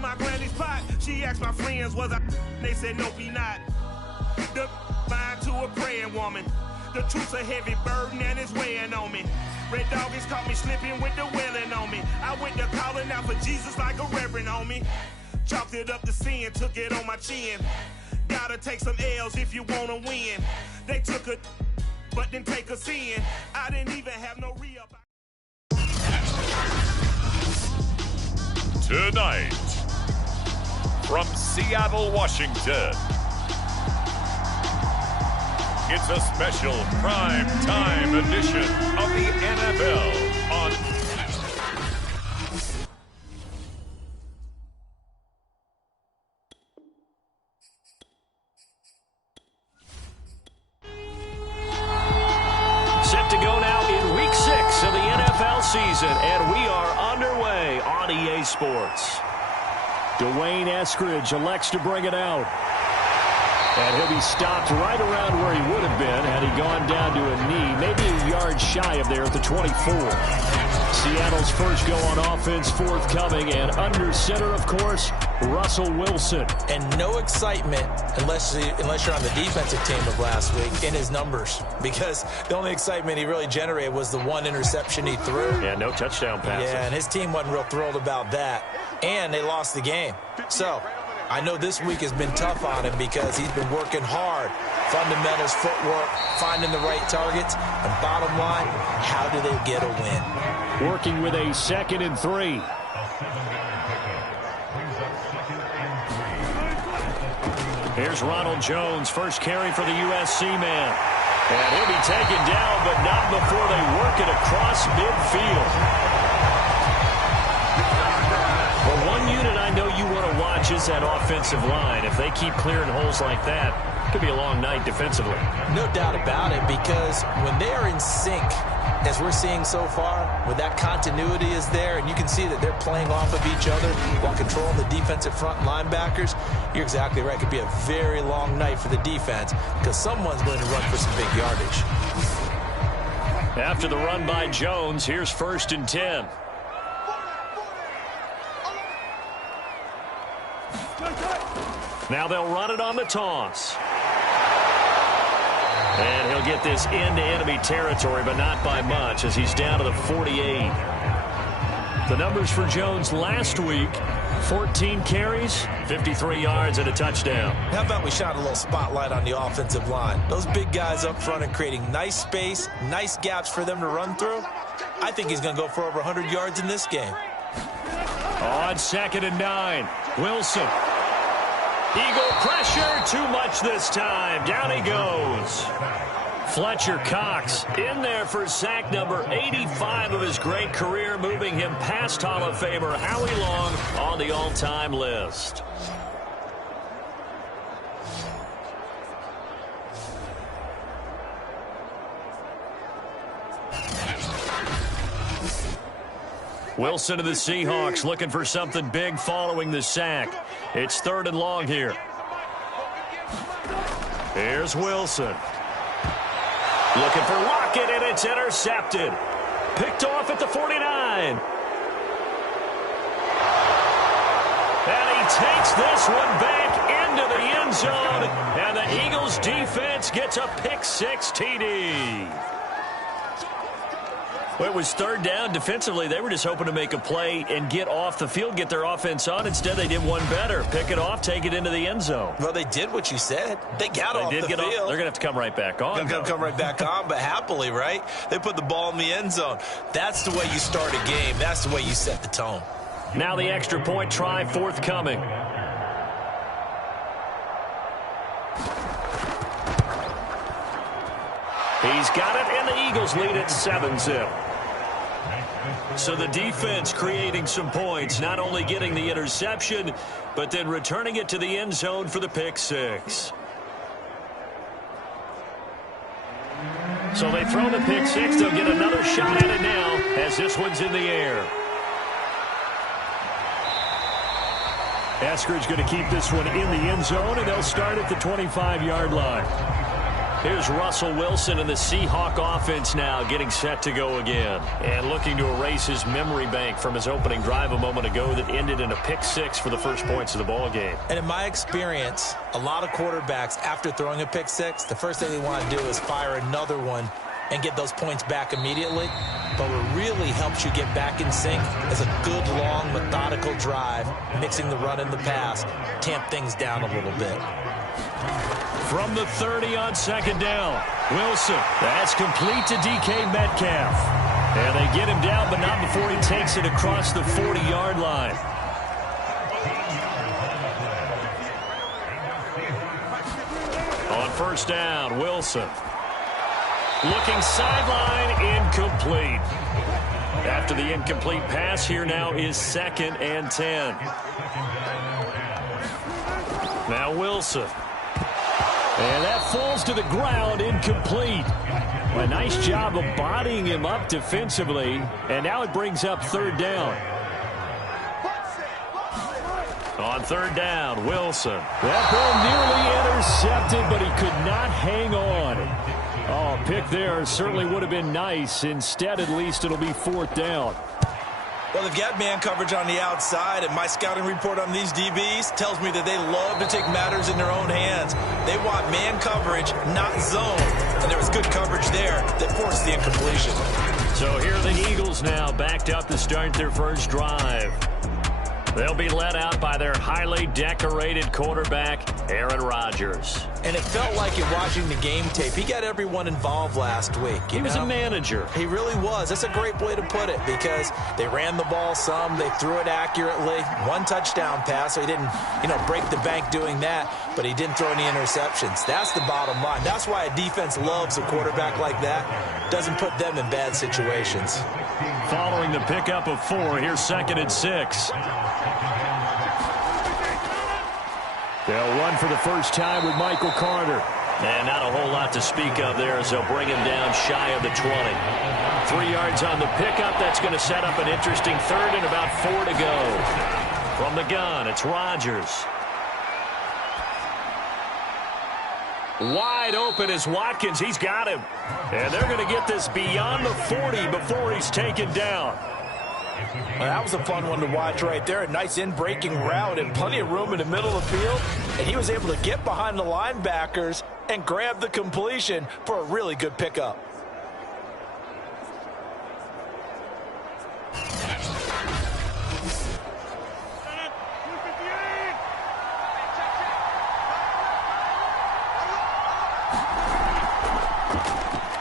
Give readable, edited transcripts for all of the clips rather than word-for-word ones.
in my granny's pot. She asked my friends, was I? They said, no, be not. The line to a praying woman. The truth's a heavy burden and it's weighing on me. Red doggies caught me slipping with the wailing on me. I went to calling out for Jesus like a reverend on me. Chalked it up to sin, took it on my chin. Gotta take some L's if you wanna win. They took a, but didn't take us in. I didn't even have no re-up. Tonight, from Seattle, Washington, it's a special prime time edition of the NFL on set to go now in week 6 of the NFL season, and we are underway on EA Sports. Dwayne Eskridge elects to bring it out. And he'll be stopped right around where he would have been had he gone down to a knee, maybe a yard shy of there at the 24. Seattle's first go on offense forthcoming, and under center, of course, Russell Wilson. And no excitement unless you're on the defensive team of last week in his numbers, because the only excitement he really generated was the one interception he threw. Yeah, no touchdown passes. Yeah, and his team wasn't real thrilled about that, and they lost the game. So I know this week has been tough on him because he's been working hard. Fundamentals, footwork, finding the right targets, and bottom line, how do they get a win? Working with a 2nd and 3. Here's Ronald Jones, first carry for the USC man. And he'll be taken down, but not before they work it across midfield. Well, one unit I know you want to watch is that offensive line. If they keep clearing holes like that, it could be a long night defensively. No doubt about it, because when they are in sync, as we're seeing so far, when that continuity is there, and you can see that they're playing off of each other while controlling the defensive front linebackers, you're exactly right. It could be a very long night for the defense because someone's going to run for some big yardage. After the run by Jones, here's 1st and 10. Now they'll run it on the toss. And he'll get this into enemy territory, but not by much, as he's down to the 48. The numbers for Jones last week: 14 carries, 53 yards, and a touchdown. How about we shine a little spotlight on the offensive line? Those big guys up front are creating nice space, nice gaps for them to run through. I think he's going to go for over 100 yards in this game. On 2nd and 9, Wilson. Eagle pressure, too much this time. Down he goes. Fletcher Cox in there for sack number 85 of his great career, moving him past Hall of Famer Howie Long on the all-time list. Wilson of the Seahawks looking for something big following the sack. It's 3rd and long here. Here's Wilson. Looking for Lockett, and it's intercepted. Picked off at the 49. And he takes this one back into the end zone. And the Eagles defense gets a pick-6 TD. Well, it was 3rd down. Defensively, they were just hoping to make a play and get off the field, get their offense on. Instead, they did one better. Pick it off, take it into the end zone. Well, they did what you said. They got off the field. They're going to have to come right back on. They're going to come right back on, but happily, right? They put the ball in the end zone. That's the way you start a game. That's the way you set the tone. Now the extra point try forthcoming. He's got it, and the Eagles lead at 7-zip. So the defense creating some points, not only getting the interception, but then returning it to the end zone for the pick-6. So they throw the pick-6. They'll get another shot at it now as this one's in the air. Eskridge going to keep this one in the end zone, and they'll start at the 25-yard line. Here's Russell Wilson and the Seahawk offense now getting set to go again. And looking to erase his memory bank from his opening drive a moment ago that ended in a pick six for the first points of the ball game. And in my experience, a lot of quarterbacks, after throwing a pick six, the first thing they want to do is fire another one and get those points back immediately. But what really helps you get back in sync is a good, long, methodical drive, mixing the run and the pass, tamp things down a little bit. From the 30 on second down, Wilson. That's complete to DK Metcalf. And they get him down, but not before he takes it across the 40-yard line. On first down, Wilson. Looking sideline, incomplete. After the incomplete pass, here now is 2nd and 10. Now Wilson. And that falls to the ground, incomplete. A nice job of bodying him up defensively. And now it brings up 3rd down. On 3rd down, Wilson. That ball nearly intercepted, but he could not hang on. Oh, pick there certainly would have been nice. Instead, at least, it'll be 4th down. Well, they've got man coverage on the outside, and my scouting report on these DBs tells me that they love to take matters in their own hands. They want man coverage, not zone. And there was good coverage there that forced the incompletion. So here are the Eagles now, backed up to start their first drive. They'll be led out by their highly decorated quarterback, Aaron Rodgers. And it felt like in watching the game tape, he got everyone involved last week. He was a manager. He really was. That's a great way to put it because they ran the ball some, they threw it accurately. 1 touchdown pass, so he didn't, break the bank doing that, but he didn't throw any interceptions. That's the bottom line. That's why a defense loves a quarterback like that. Doesn't put them in bad situations. Following the pickup of 4, here's 2nd and 6. They'll run for the first time with Michael Carter. And not a whole lot to speak of there as they'll bring him down shy of the 20. 3 yards on the pickup. That's going to set up an interesting 3rd and about 4 to go. From the gun, it's Rodgers. Wide open is Watkins. He's got him. And they're going to get this beyond the 40 before he's taken down. Well, that was a fun one to watch right there. A nice in-breaking route and plenty of room in the middle of the field. And he was able to get behind the linebackers and grab the completion for a really good pickup.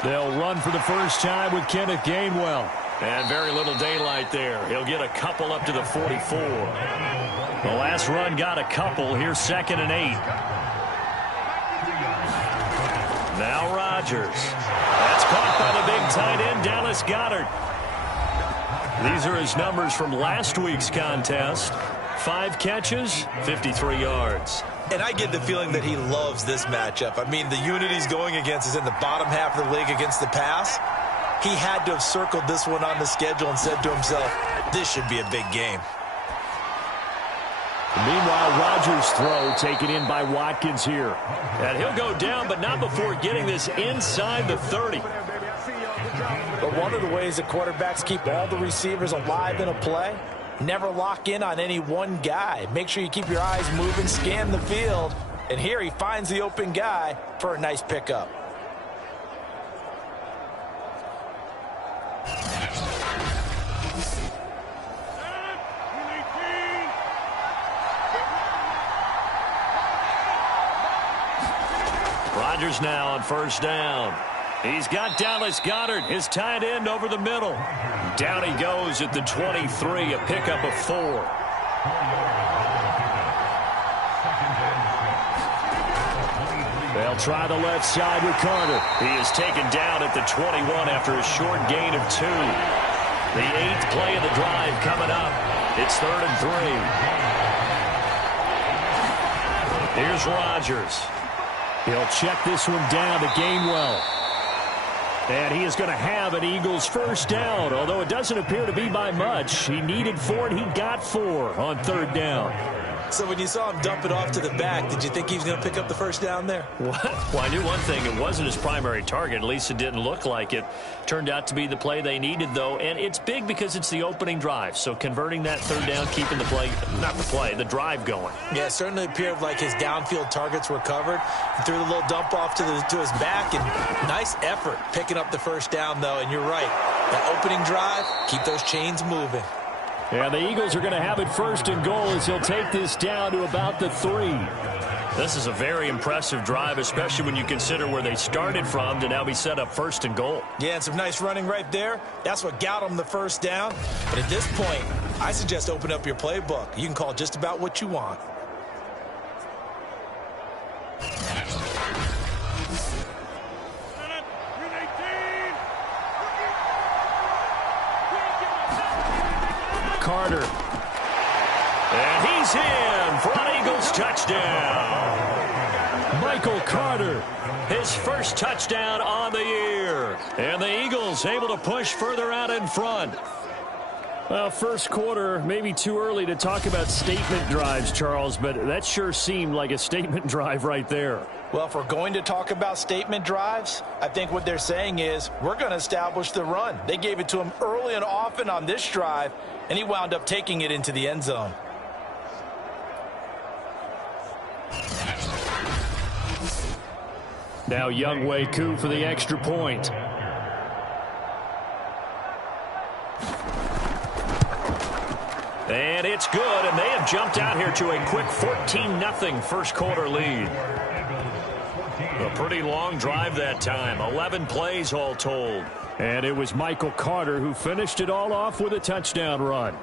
They'll run for the first time with Kenneth Gainwell. And very little daylight there. He'll get a couple up to the 44. The last run got a couple. Here's 2nd and 8. Now Rodgers. That's caught by the big tight end, Dallas Goedert. These are his numbers from last week's contest. 5 catches, 53 yards. And I get the feeling that he loves this matchup. I mean, the unit he's going against is in the bottom half of the league against the pass. He had to have circled this one on the schedule and said to himself, this should be a big game. Meanwhile, Rodgers' throw taken in by Watkins here. And he'll go down, but not before getting this inside the 30. But one of the ways that quarterbacks keep all the receivers alive in a play, never lock in on any one guy. Make sure you keep your eyes moving, scan the field. And here he finds the open guy for a nice pickup. Rodgers now on first down. He's got Dallas Goedert, his tight end, over the middle. Down he goes at the 23, a pickup of 4. They'll try the left side with Carter. He is taken down at the 21 after a short gain of 2. The 8th play of the drive coming up. It's 3rd and 3. Here's Rodgers. He'll check this one down to Gainwell. And he is going to have an Eagles first down, although it doesn't appear to be by much. He needed 4, and he got 4 on 3rd down. So when you saw him dump it off to the back, did you think he was going to pick up the first down there? Well, I knew one thing. It wasn't his primary target. At least it didn't look like it. Turned out to be the play they needed, though. And it's big because it's the opening drive. So converting that third down, keeping the play, not the play, the drive going. Yeah, it certainly appeared like his downfield targets were covered. He threw the little dump off to his back. And nice effort picking up the first down, though. And you're right. That opening drive, keep those chains moving. Yeah, the Eagles are going to have it first and goal as he'll take this down to about the 3. This is a very impressive drive, especially when you consider where they started from to now be set up first and goal. Yeah, and some nice running right there. That's what got them the first down. But at this point, I suggest open up your playbook. You can call just about what you want. Carter. And he's in for an Eagles touchdown. Michael Carter, his first touchdown on the year. And the Eagles able to push further out in front. Well, first quarter, maybe too early to talk about statement drives, Charles, but that sure seemed like a statement drive right there. Well, if we're going to talk about statement drives, I think what they're saying is we're going to establish the run. They gave it to him early and often on this drive, and he wound up taking it into the end zone. Now Younghoe Koo for the extra point. And it's good, and they have jumped out here to a quick 14-0 first quarter lead. A pretty long drive that time, 11 plays all told. And it was Michael Carter who finished it all off with a touchdown run.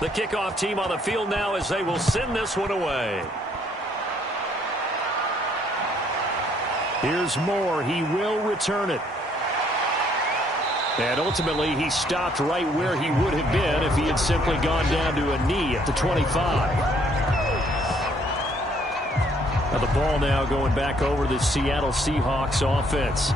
The kickoff team on the field now as they will send this one away. Here's Moore. He will return it. And ultimately, he stopped right where he would have been if he had simply gone down to a knee at the 25. Now the ball now going back over the Seattle Seahawks offense.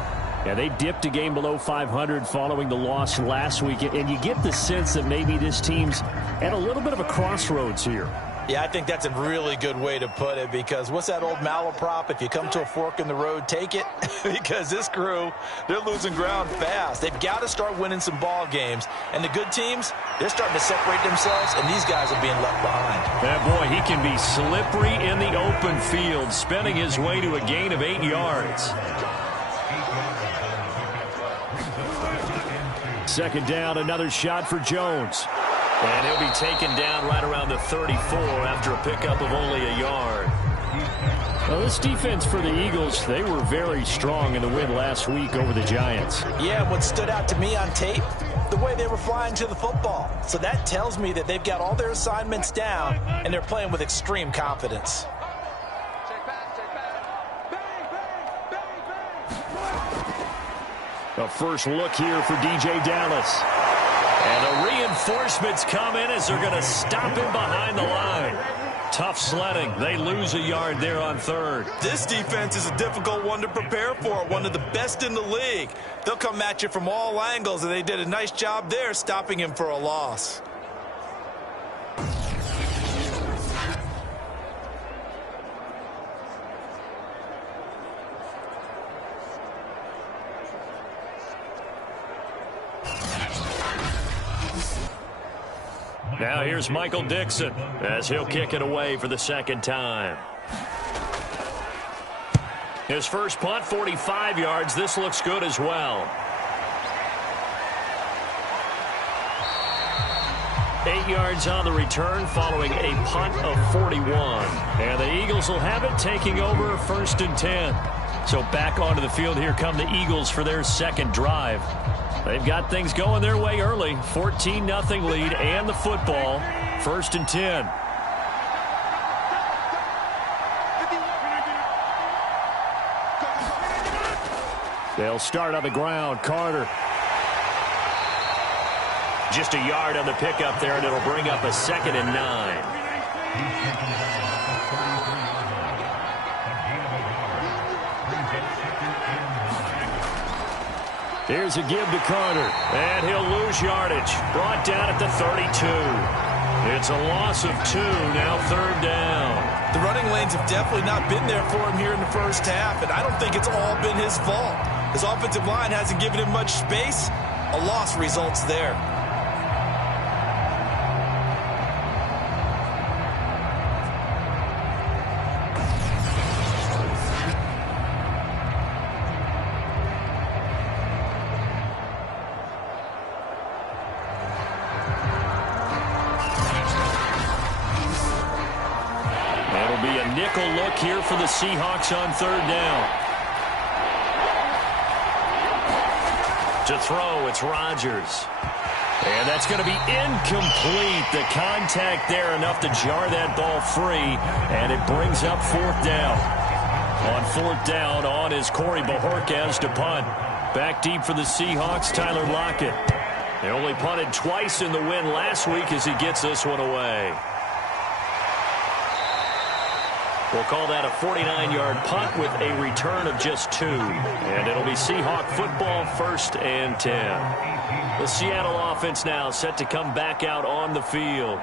Yeah, they dipped a game below 500 following the loss last week. And you get the sense that maybe this team's at a little bit of a crossroads here. Yeah, I think that's a really good way to put it, because what's that old malaprop? If you come to a fork in the road, take it. Because this crew, they're losing ground fast. They've got to start winning some ball games. And the good teams, they're starting to separate themselves, and these guys are being left behind. That boy, he can be slippery in the open field, spinning his way to a gain of 8 yards. Second down, another shot for Jones. And he'll be taken down right around the 34 after a pickup of only a yard. Well, this defense for the Eagles, they were very strong in the win last week over the Giants. Yeah, what stood out to me on tape, the way they were flying to the football. So that tells me that they've got all their assignments down, and they're playing with extreme confidence. A first look here for DJ Dallas. And the reinforcements come in as they're going to stop him behind the line. Tough sledding. They lose a yard there on third. This defense is a difficult one to prepare for, one of the best in the league. They'll come at you from all angles, and they did a nice job there stopping him for a loss. Now here's Michael Dixon as he'll kick it away for the second time. His first punt, 45 yards. This looks good as well. 8 yards on the return following a punt of 41. And the Eagles will have it, taking over first and 10. So back onto the field, here come the Eagles for their second drive. They've got things going their way early. 14-0 lead and the football. First and 10. They'll start on the ground. Carter. Just a yard on the pickup there, and it'll bring up a 2nd and 9. Here's a give to Carter, and he'll lose yardage. Brought down at the 32. It's a loss of 2, now 3rd down. The running lanes have definitely not been there for him here in the first half, and I don't think it's all been his fault. His offensive line hasn't given him much space. A loss results there. It'll be a nickel look here for the Seahawks on 3rd down. To throw, it's Rodgers. And that's going to be incomplete. The contact there enough to jar that ball free, and it brings up 4th down. On 4th down, on is Corey Bajorquez to punt. Back deep for the Seahawks, Tyler Lockett. They only punted twice in the win last week as he gets this one away. We'll call that a 49-yard punt with a return of just 2. And it'll be Seahawk football, 1st and 10. The Seattle offense now set to come back out on the field.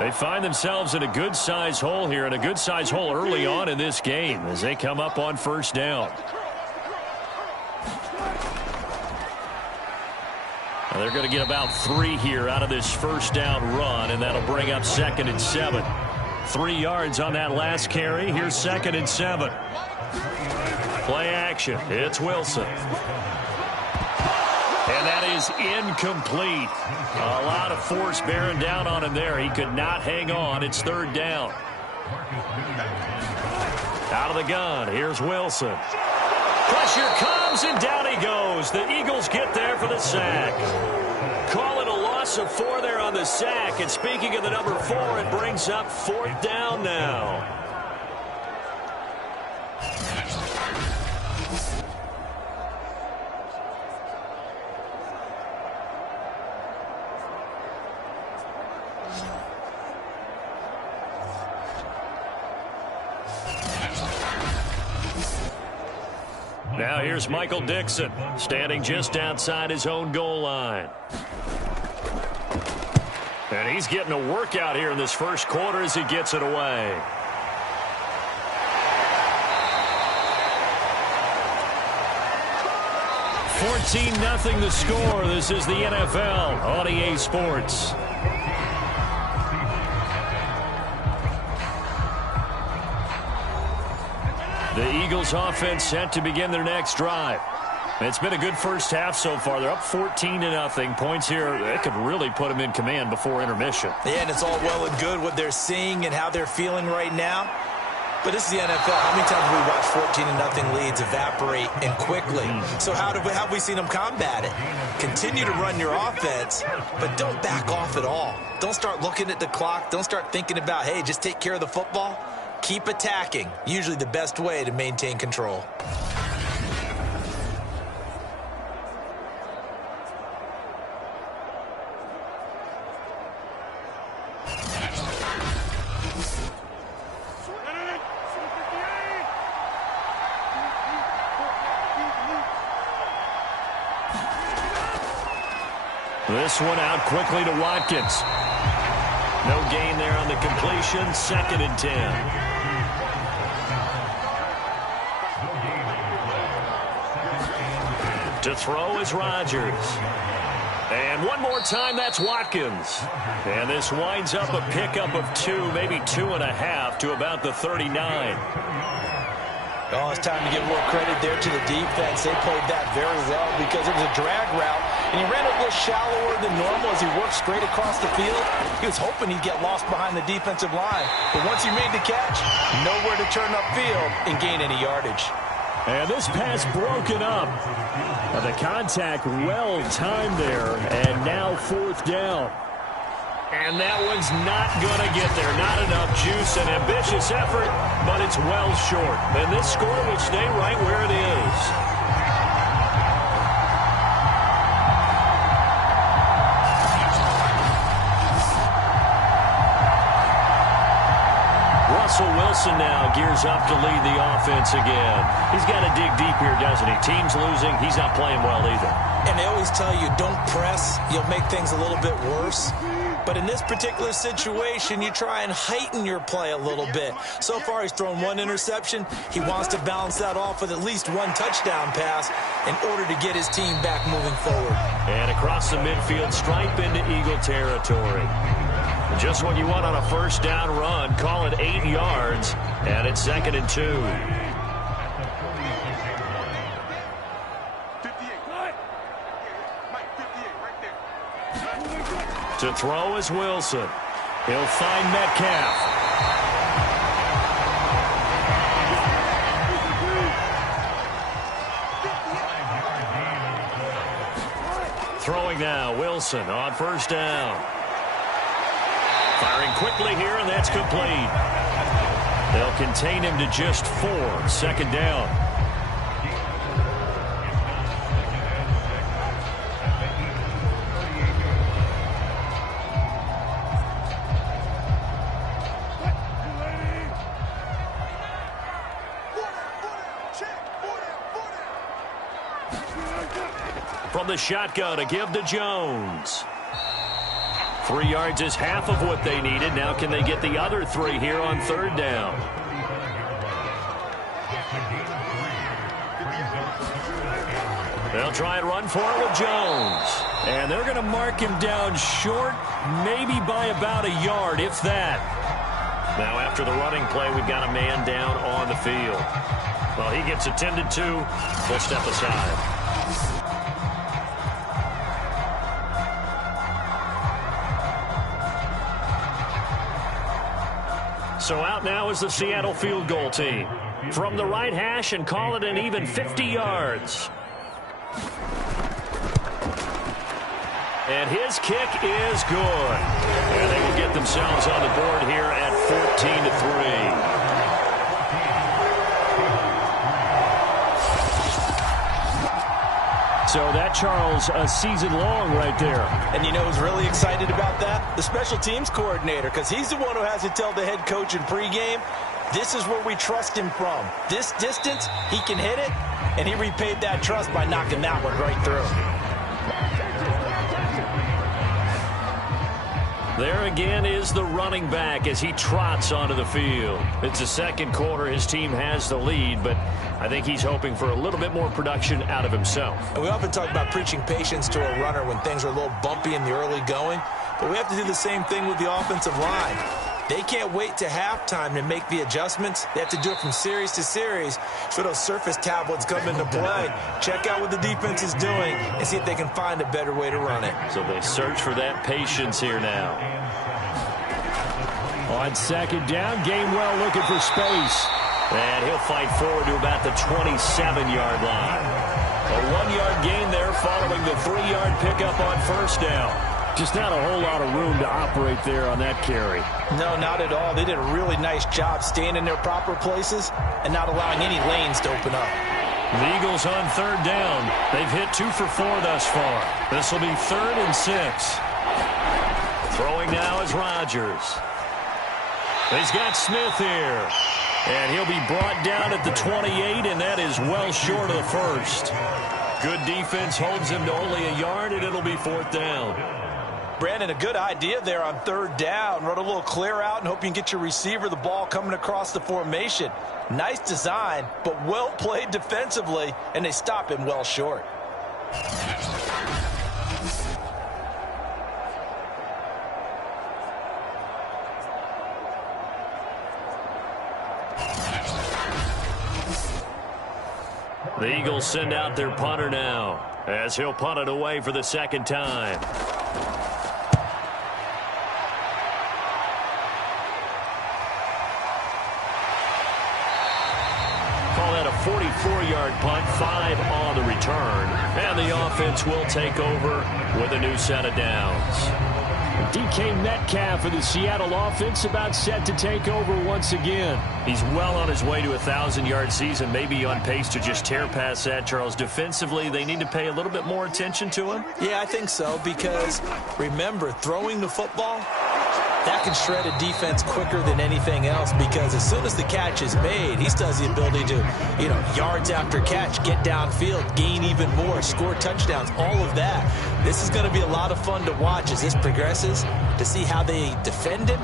They find themselves in a good-sized hole here, and a good-sized hole early on in this game as they come up on 1st down. Now they're going to get about 3 here out of this 1st down run, and that'll bring up 2nd and 7. 3 yards on that last carry. Here's 2nd and 7. Play action. It's Wilson. And that is incomplete. A lot of force bearing down on him there. He could not hang on. It's 3rd down. Out of the gun. Here's Wilson. Pressure comes, and down he goes. The Eagles get there for the sack. Call it a loss of 4 there on the sack. And speaking of the number 4, it brings up 4th down now. Now here's Michael Dixon, standing just outside his own goal line. And he's getting a workout here in this 1st quarter as he gets it away. $14-0 the score. This is the NFL on EA Sports. The Eagles offense set to begin their next drive. It's been a good first half so far. They're up 14-0. Points here, that could really put them in command before intermission. Yeah, and it's all well and good what they're seeing and how they're feeling right now. But this is the NFL. How many times have we watched 14-0 leads evaporate and quickly? So how have we seen them combat it? Continue to run your offense, but don't back off at all. Don't start looking at the clock. Don't start thinking about, hey, just take care of the football. Keep attacking. Usually the best way to maintain control. This one out quickly to Watkins. No gain there on the completion. 2nd and 10. To throw is Rodgers. And one more time, that's Watkins. And this winds up a pickup of 2, maybe 2.5 to about the 39. Oh, it's time to give more credit there to the defense. They played that very well because it was a drag route, and he ran a little shallower than normal as he worked straight across the field. He was hoping he'd get lost behind the defensive line. But once he made the catch, nowhere to turn upfield and gain any yardage. And this pass broken up. The contact well timed there, and now 4th down. And that one's not going to get there. Not enough juice, an ambitious effort, but it's well short. And this score will stay right where it is. Russell Wilson now gears up to lead the offense again. He's got to dig deep here, doesn't he? Team's losing. He's not playing well either. And they always tell you, don't press. You'll make things a little bit worse. But in this particular situation, you try and heighten your play a little bit. So far, he's thrown one interception. He wants to balance that off with at least one touchdown pass in order to get his team back moving forward. And across the midfield stripe into Eagle territory. Just what you want on a first down run. Call it 8 yards, and it's 2nd and 2. To throw is Wilson. He'll find Metcalf. Throwing now, Wilson on first down. Firing quickly here, and that's complete. They'll contain him to just 4. 2nd down. From the shotgun, a give to Jones. 3 yards is half of what they needed. Now can they get the other 3 here on 3rd down? They'll try and run for it with Jones. And they're going to mark him down short, maybe by about a yard, if that. Now after the running play, we've got a man down on the field. Well, he gets attended to. We'll step aside. So out now is the Seattle field goal team. From the right hash and call it an even 50 yards. And his kick is good. And they will get themselves on the board here at 14-3. So that, Charles, a season long right there. And you know who's really excited about that? The special teams coordinator, because he's the one who has to tell the head coach in pregame, this is where we trust him from. This distance, he can hit it, and he repaid that trust by knocking that one right through. There again is the running back as he trots onto the field. It's the 2nd quarter. His team has the lead, but I think he's hoping for a little bit more production out of himself. And we often talk about preaching patience to a runner when things are a little bumpy in the early going, but we have to do the same thing with the offensive line. They can't wait to halftime to make the adjustments. They have to do it from series to series so those surface tablets come into play. Check out what the defense is doing and see if they can find a better way to run it. So they search for that patience here now. On 2nd down, Gainwell looking for space. And he'll fight forward to about the 27-yard line. A 1-yard gain there following the 3-yard pickup on first down. Just not a whole lot of room to operate there on that carry. No, not at all. They did a really nice job staying in their proper places and not allowing any lanes to open up. The Eagles on 3rd down. They've hit 2 for 4 thus far. This will be 3rd and 6. Throwing now is Rodgers. He's got Smith here. And he'll be brought down at the 28, and that is well short of the first. Good defense holds him to only a yard, and it'll be 4th down. Brandon, a good idea there on 3rd down. Run a little clear out and hope you can get your receiver the ball coming across the formation. Nice design, but well played defensively, and they stop him well short. The Eagles send out their punter now as he'll punt it away for the 2nd time. Call that a 44-yard punt, 5 on the return. And the offense will take over with a new set of downs. DK Metcalf of the Seattle offense about set to take over once again. He's well on his way to a 1,000-yard season, maybe on pace to just tear past that, Charles. Defensively, they need to pay a little bit more attention to him. Yeah, I think so, because remember, throwing the football, that can shred a defense quicker than anything else, because as soon as the catch is made, he still has the ability to, yards after catch, get downfield, gain even more, score touchdowns, all of that. This is going to be a lot of fun to watch as this progresses, to see how they defend him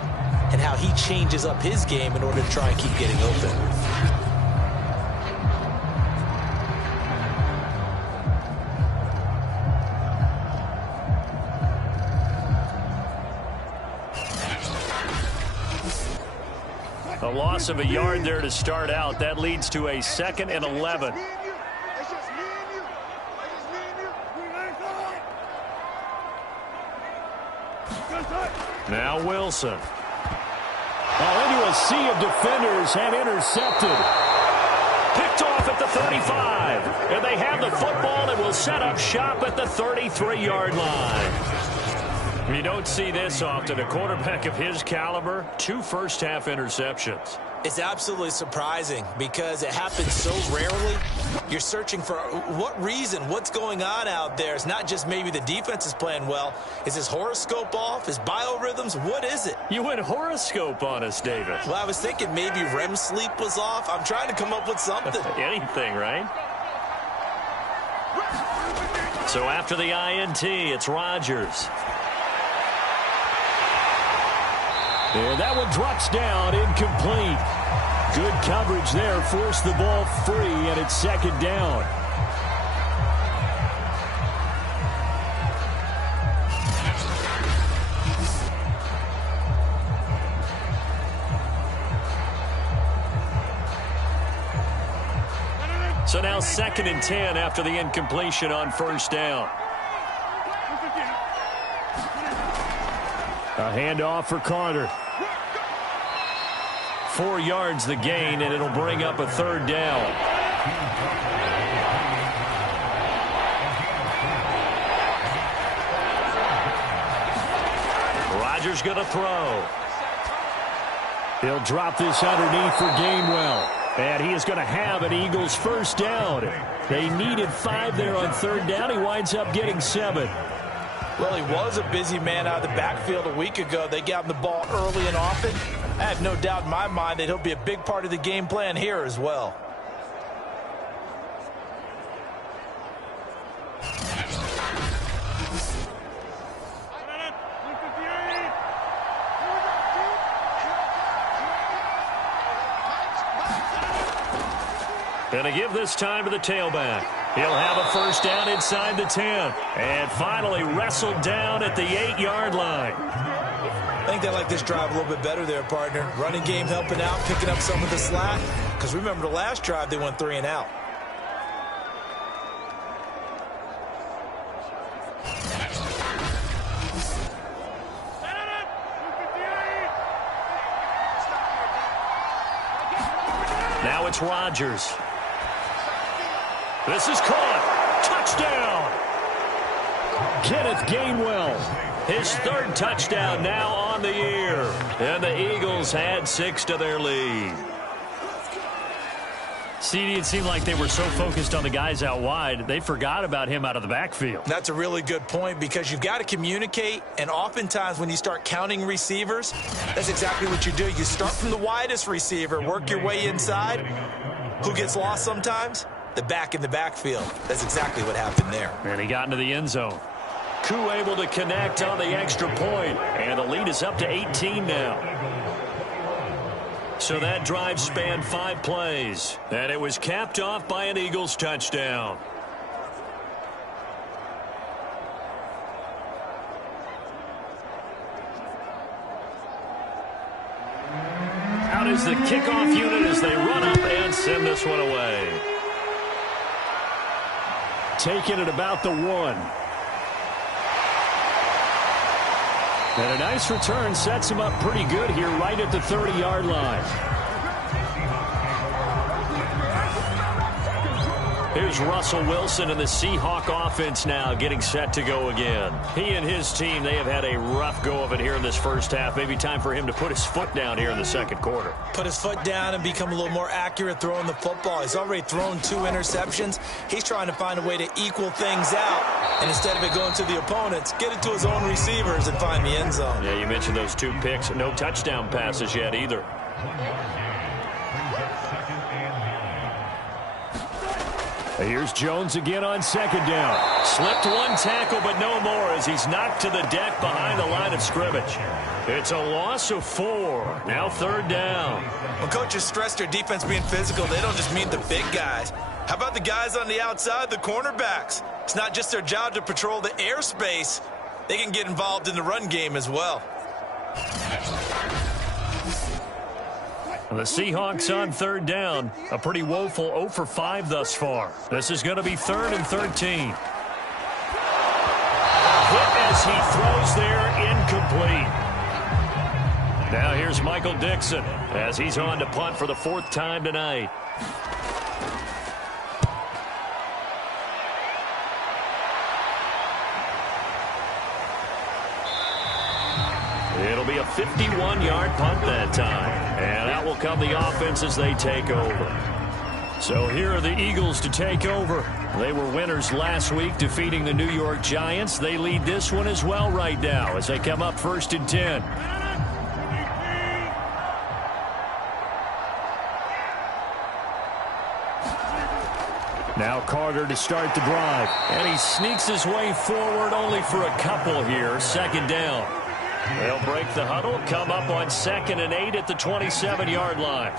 and how he changes up his game in order to try and keep getting open. A loss of a yard there to start out. That leads to a 2nd and 11. Now Wilson. Into a sea of defenders and intercepted. Picked off at the 35. And they have the football and will set up shop at the 33-yard line. You don't see this often. A quarterback of his caliber, 2 first-half interceptions. It's absolutely surprising because it happens so rarely. You're searching for what reason, what's going on out there. It's not just maybe the defense is playing well. Is his horoscope off? His biorhythms? What is it? You went horoscope on us, David. Well, I was thinking maybe REM sleep was off. I'm trying to come up with something. Anything, right? So after the INT, it's Rodgers. And that one drops down, incomplete. Good coverage there, forced the ball free, and it's 2nd down. So now 2nd and 10 after the incompletion on 1st down. A handoff for Carter. 4 yards the gain, and it'll bring up a 3rd down. Rodgers going to throw. He'll drop this underneath for Gainwell. And he is going to have an Eagles 1st down. They needed 5 there on 3rd down. He winds up getting 7. Well, he was a busy man out of the backfield a week ago. They got him the ball early and often. I have no doubt in my mind that he'll be a big part of the game plan here as well. Going to give this time to the tailback. He'll have a 1st down inside the 10. And finally wrestled down at the 8-yard line. I think they like this drive a little bit better there, partner. Running game helping out, picking up some of the slack. Because remember the last drive, they went 3 and out. Now it's Rodgers. This is caught. Touchdown. Kenneth Gainwell. His 3rd touchdown now on the year. And the Eagles add 6 to their lead. CD, it seemed like they were so focused on the guys out wide, they forgot about him out of the backfield. That's a really good point, because you've got to communicate, and oftentimes when you start counting receivers, that's exactly what you do. You start from the widest receiver, work your way inside. Who gets lost sometimes? The back in the backfield. That's exactly what happened there. And he got into the end zone. Koo able to connect on the extra point, and the lead is up to 18 now. So that drive spanned 5 plays, and it was capped off by an Eagles touchdown. Out is the kickoff unit as they run up and send this one away. Taken at about the 1. And a nice return sets him up pretty good here right at the 30-yard line. Here's Russell Wilson and the Seahawk offense now getting set to go again. He and his team, they have had a rough go of it here in this first half. Maybe time for him to put his foot down here in the second quarter. Put his foot down and become a little more accurate throwing the football. He's already thrown 2 interceptions. He's trying to find a way to equal things out. And instead of it going to the opponents, get it to his own receivers and find the end zone. Yeah, you mentioned those 2 picks. No touchdown passes yet either. Here's Jones again on second down. Slipped 1 tackle, but no more as he's knocked to the deck behind the line of scrimmage. It's a loss of 4. Now third down. When coaches stress their defense being physical, they don't just mean the big guys. How about the guys on the outside, the cornerbacks? It's not just their job to patrol the airspace. They can get involved in the run game as well. The Seahawks on third down. A pretty woeful 0 for 5 thus far. This is going to be 3rd and 13. Hit as he throws there, incomplete. Now here's Michael Dixon as he's on to punt for the 4th time tonight. It'll be a 51-yard punt that time. And out will come the offense as they take over. So here are the Eagles to take over. They were winners last week, defeating the New York Giants. They lead this one as well right now as they come up 1st and 10. Now Carter to start the drive. And he sneaks his way forward only for a couple here. 2nd down. They'll break the huddle, come up on 2nd and 8 at the 27-yard line.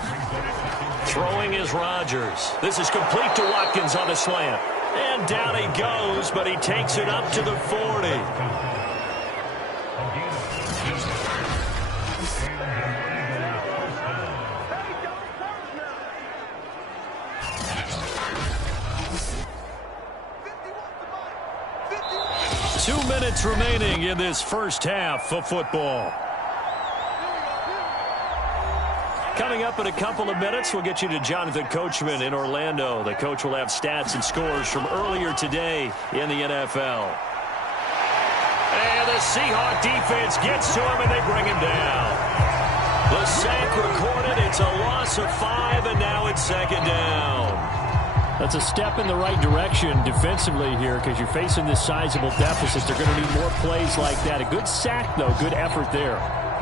Throwing is Rodgers. This is complete to Watkins on the slant. And down he goes, but he takes it up to the 40. Minutes remaining in this first half of football. Coming up in a couple of minutes, we'll get you to Jonathan Coachman in Orlando. The coach will have stats and scores from earlier today in the NFL. And the Seahawk defense gets to him, and they bring him down. The sack recorded. It's a loss of 5, and now it's 2nd down. That's a step in the right direction defensively here because you're facing this sizable deficit. They're going to need more plays like that. A good sack, though. Good effort there.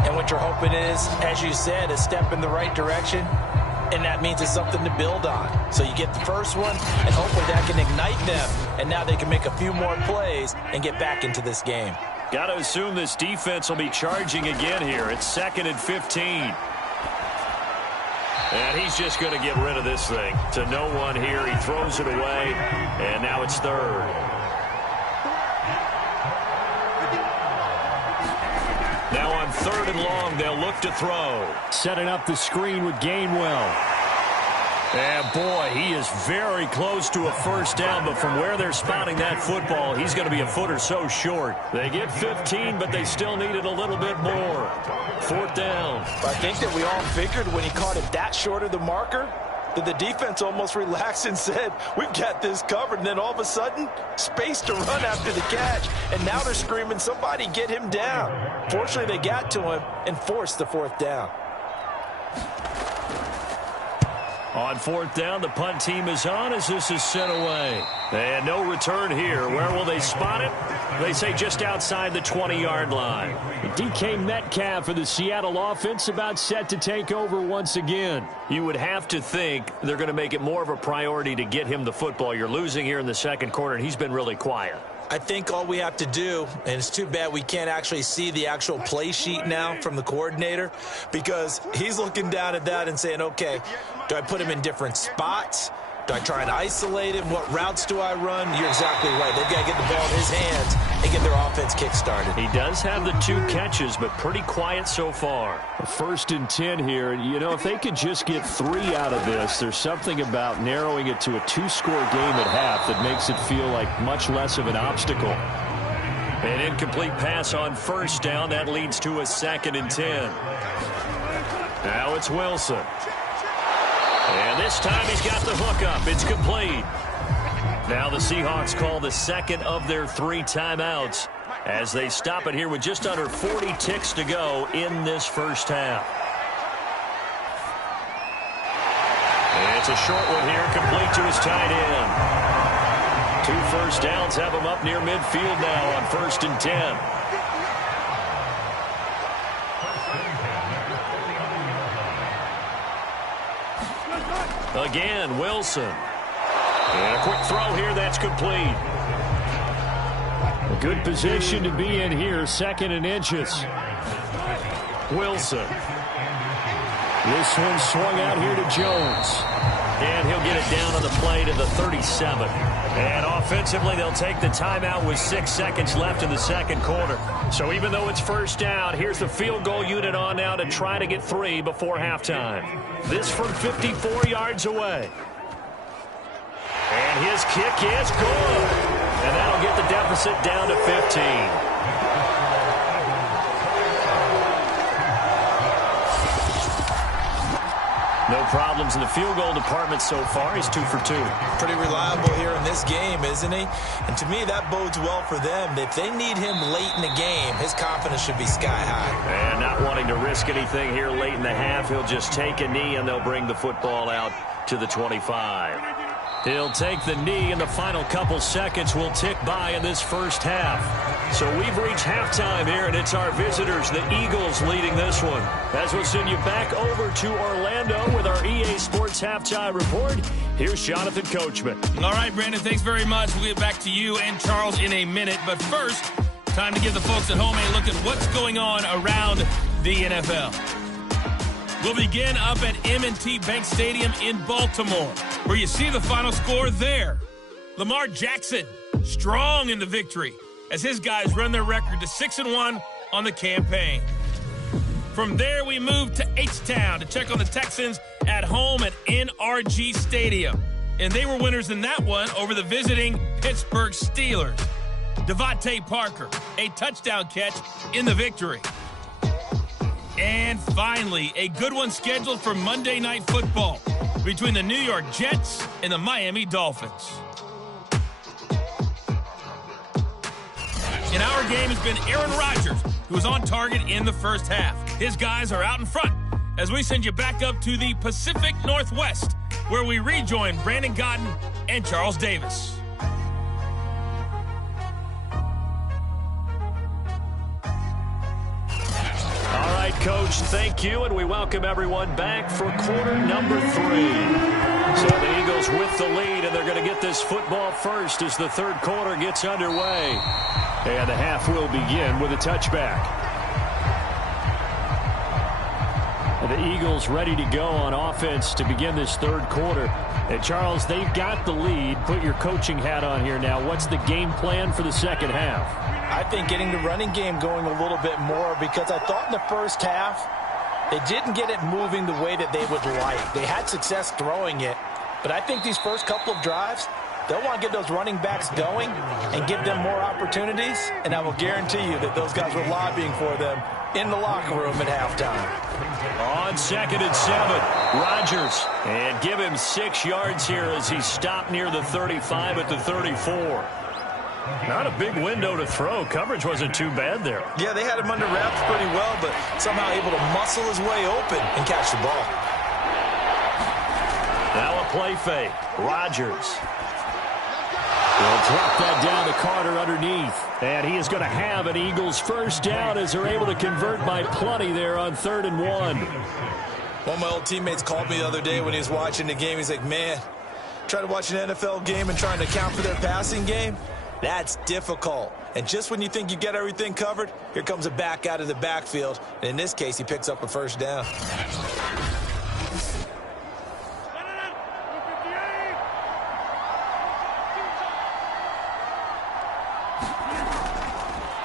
And what you're hoping is, as you said, a step in the right direction, and that means it's something to build on. So you get the first one, and hopefully that can ignite them, and now they can make a few more plays and get back into this game. Got to assume this defense will be charging again here. It's 2nd and 15. And he's just going to get rid of this thing to no one here. He throws it away, and now it's 3rd. Now on 3rd and long, they'll look to throw. Setting up the screen with Gainwell. And boy, he is very close to a 1st down, but from where they're spotting that football, he's going to be a foot or so short. They get 15, but they still needed a little bit more. 4th down. I think that we all figured when he caught it that short of the marker that the defense almost relaxed and said, we've got this covered. And then all of a sudden, space to run after the catch. And now they're screaming, somebody get him down. Fortunately, they got to him and forced the 4th down. On 4th down, the punt team is on as this is sent away. And no return here. Where will they spot it? They say just outside the 20-yard line. DK Metcalf for the Seattle offense about set to take over once again. You would have to think they're going to make it more of a priority to get him the football. You're losing here in the second quarter, and he's been really quiet. I think all we have to do, and it's too bad we can't actually see the actual play sheet now from the coordinator, because he's looking down at that and saying, okay, do I put him in different spots? Do I try and isolate him? What routes do I run? You're exactly right. They've got to get the ball in his hands and get their offense kick-started. He does have the 2 catches, but pretty quiet so far. 1st and 10 here. You know, if they could just get 3 out of this, there's something about narrowing it to a 2-score game at half that makes it feel like much less of an obstacle. An incomplete pass on 1st down. That leads to a 2nd and 10. Now it's Wilson. And this time he's got the hookup. It's complete. Now the Seahawks call the second of their 3 timeouts as they stop it here with just under 40 ticks to go in this first half. It's a short one here, complete to his tight end. 2 first downs have him up near midfield now on 1st and 10. Again, Wilson. And a quick throw here, that's complete. A good position to be in here, 2nd and inches. Wilson. This one swung out here to Jones. And he'll get it down on the play to the 37. And offensively, they'll take the timeout with 6 seconds left in the second quarter. So even though it's first down, here's the field goal unit on now to try to get 3 before halftime. This from 54 yards away. And his kick is good. And that'll get the deficit down to 15. No problems in the field goal department so far. He's 2 for 2. Pretty reliable here in this game, isn't he? And to me, that bodes well for them. If they need him late in the game, his confidence should be sky high. And not wanting to risk anything here late in the half, he'll just take a knee and they'll bring the football out to the 25. He'll take the knee, and the final couple seconds will tick by in this first half. So we've reached halftime here, and it's our visitors, the Eagles, leading this one. As we'll send you back over to Orlando with our EA Sports Halftime Report, here's Jonathan Coachman. All right, Brandon, thanks very much. We'll get back to you and Charles in a minute. But first, time to give the folks at home a look at what's going on around the NFL. We'll begin up at M&T Bank Stadium in Baltimore, where you see the final score there. Lamar Jackson, strong in the victory, as his guys run their record to 6-1 on the campaign. From there, we move to H-Town to check on the Texans at home at NRG Stadium. And they were winners in that one over the visiting Pittsburgh Steelers. Devontae Parker, a touchdown catch in the victory. And finally, a good one scheduled for Monday Night Football between the New York Jets and the Miami Dolphins. In our game has been Aaron Rodgers, who was on target in the first half. His guys are out in front as we send you back up to the Pacific Northwest, where we rejoin Brandon Godden and Charles Davis. All right, Coach, thank you, and we welcome everyone back for quarter number 3. So the Eagles with the lead, and they're going to get this football first as the third quarter gets underway. And the half will begin with a touchback. The Eagles ready to go on offense to begin this third quarter. And Charles, they've got the lead. Put your coaching hat on here now. What's the game plan for the second half? I think getting the running game going a little bit more, because I thought in the first half they didn't get it moving the way that they would like. They had success throwing it, but I think these first couple of drives, they'll want to get those running backs going and give them more opportunities, and I will guarantee you that those guys were lobbying for them in the locker room at halftime. On 2nd and 7, Rodgers, and give him 6 yards here as he stopped near the 35 at the 34. Not a big window to throw. Coverage wasn't too bad there. Yeah, they had him under wraps pretty well, but somehow able to muscle his way open and catch the ball. Now a play fake. Rodgers. They'll drop that down to Carter underneath. And he is going to have an Eagles first down as they're able to convert by plenty there on 3rd and 1. One of my old teammates called me the other day when he was watching the game. He's like, man, trying to watch an NFL game and trying to account for their passing game, that's difficult. And just when you think you get everything covered, here comes a back out of the backfield. And in this case, he picks up a first down.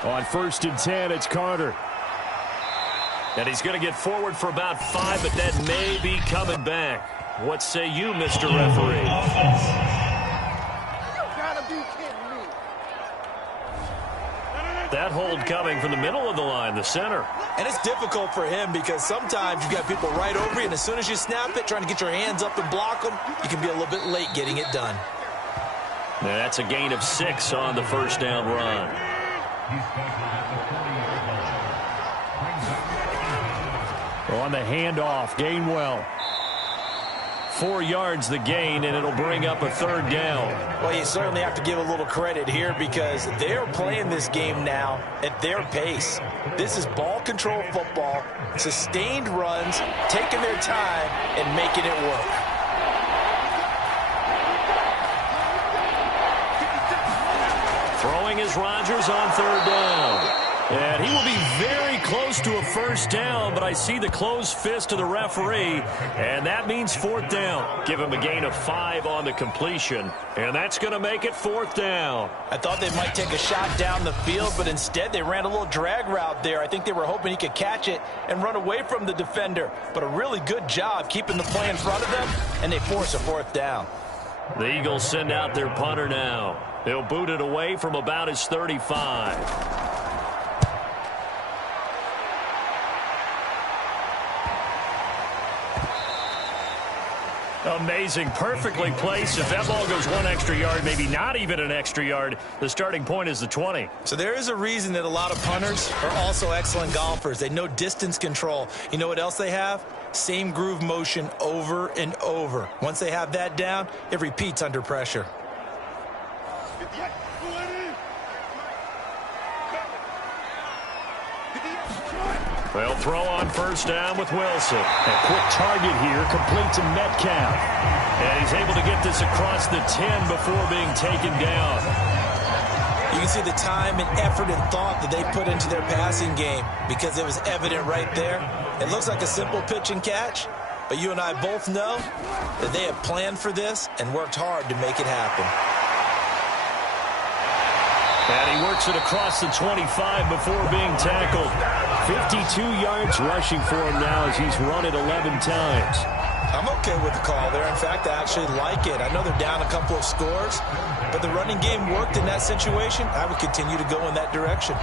On 1st and 10, it's Carter. And he's going to get forward for about 5, but that may be coming back. What say you, Mr. Referee? You gotta be kidding me. That hold coming from the middle of the line, the center. And it's difficult for him because sometimes you've got people right over you, and as soon as you snap it, trying to get your hands up and block them, you can be a little bit late getting it done. That's a gain of 6 on the first down run. On the handoff, Gainwell. 4 yards the gain, and it'll bring up a third down. Well, you certainly have to give a little credit here because they're playing this game now at their pace. This is ball control football, sustained runs, taking their time, and making it work. Throwing is Rodgers on third down. And he will be very close to a first down, but I see the closed fist of the referee, and that means fourth down. Give him a gain of 5 on the completion, and that's going to make it fourth down. I thought they might take a shot down the field, but instead they ran a little drag route there. I think they were hoping he could catch it and run away from the defender, but a really good job keeping the play in front of them, and they force a fourth down. The Eagles send out their punter now. They'll boot it away from about his 35. Amazing, perfectly placed. If that ball goes 1 extra yard, maybe not even an extra yard, the starting point is the 20. So there is a reason that a lot of punters are also excellent golfers. They know distance control. You know what else they have? Same groove motion over and over. Once they have that down, it repeats under pressure. They'll throw on first down with Wilson. A quick target here, complete to Metcalf. And he's able to get this across the 10 before being taken down. You can see the time and effort and thought that they put into their passing game because it was evident right there. It looks like a simple pitch and catch, but you and I both know that they have planned for this and worked hard to make it happen. And he works it across the 25 before being tackled. 52 yards rushing for him now as he's run it 11 times. I'm okay with the call there. In fact, I actually like it. I know they're down a couple of scores, but the running game worked in that situation. I would continue to go in that direction.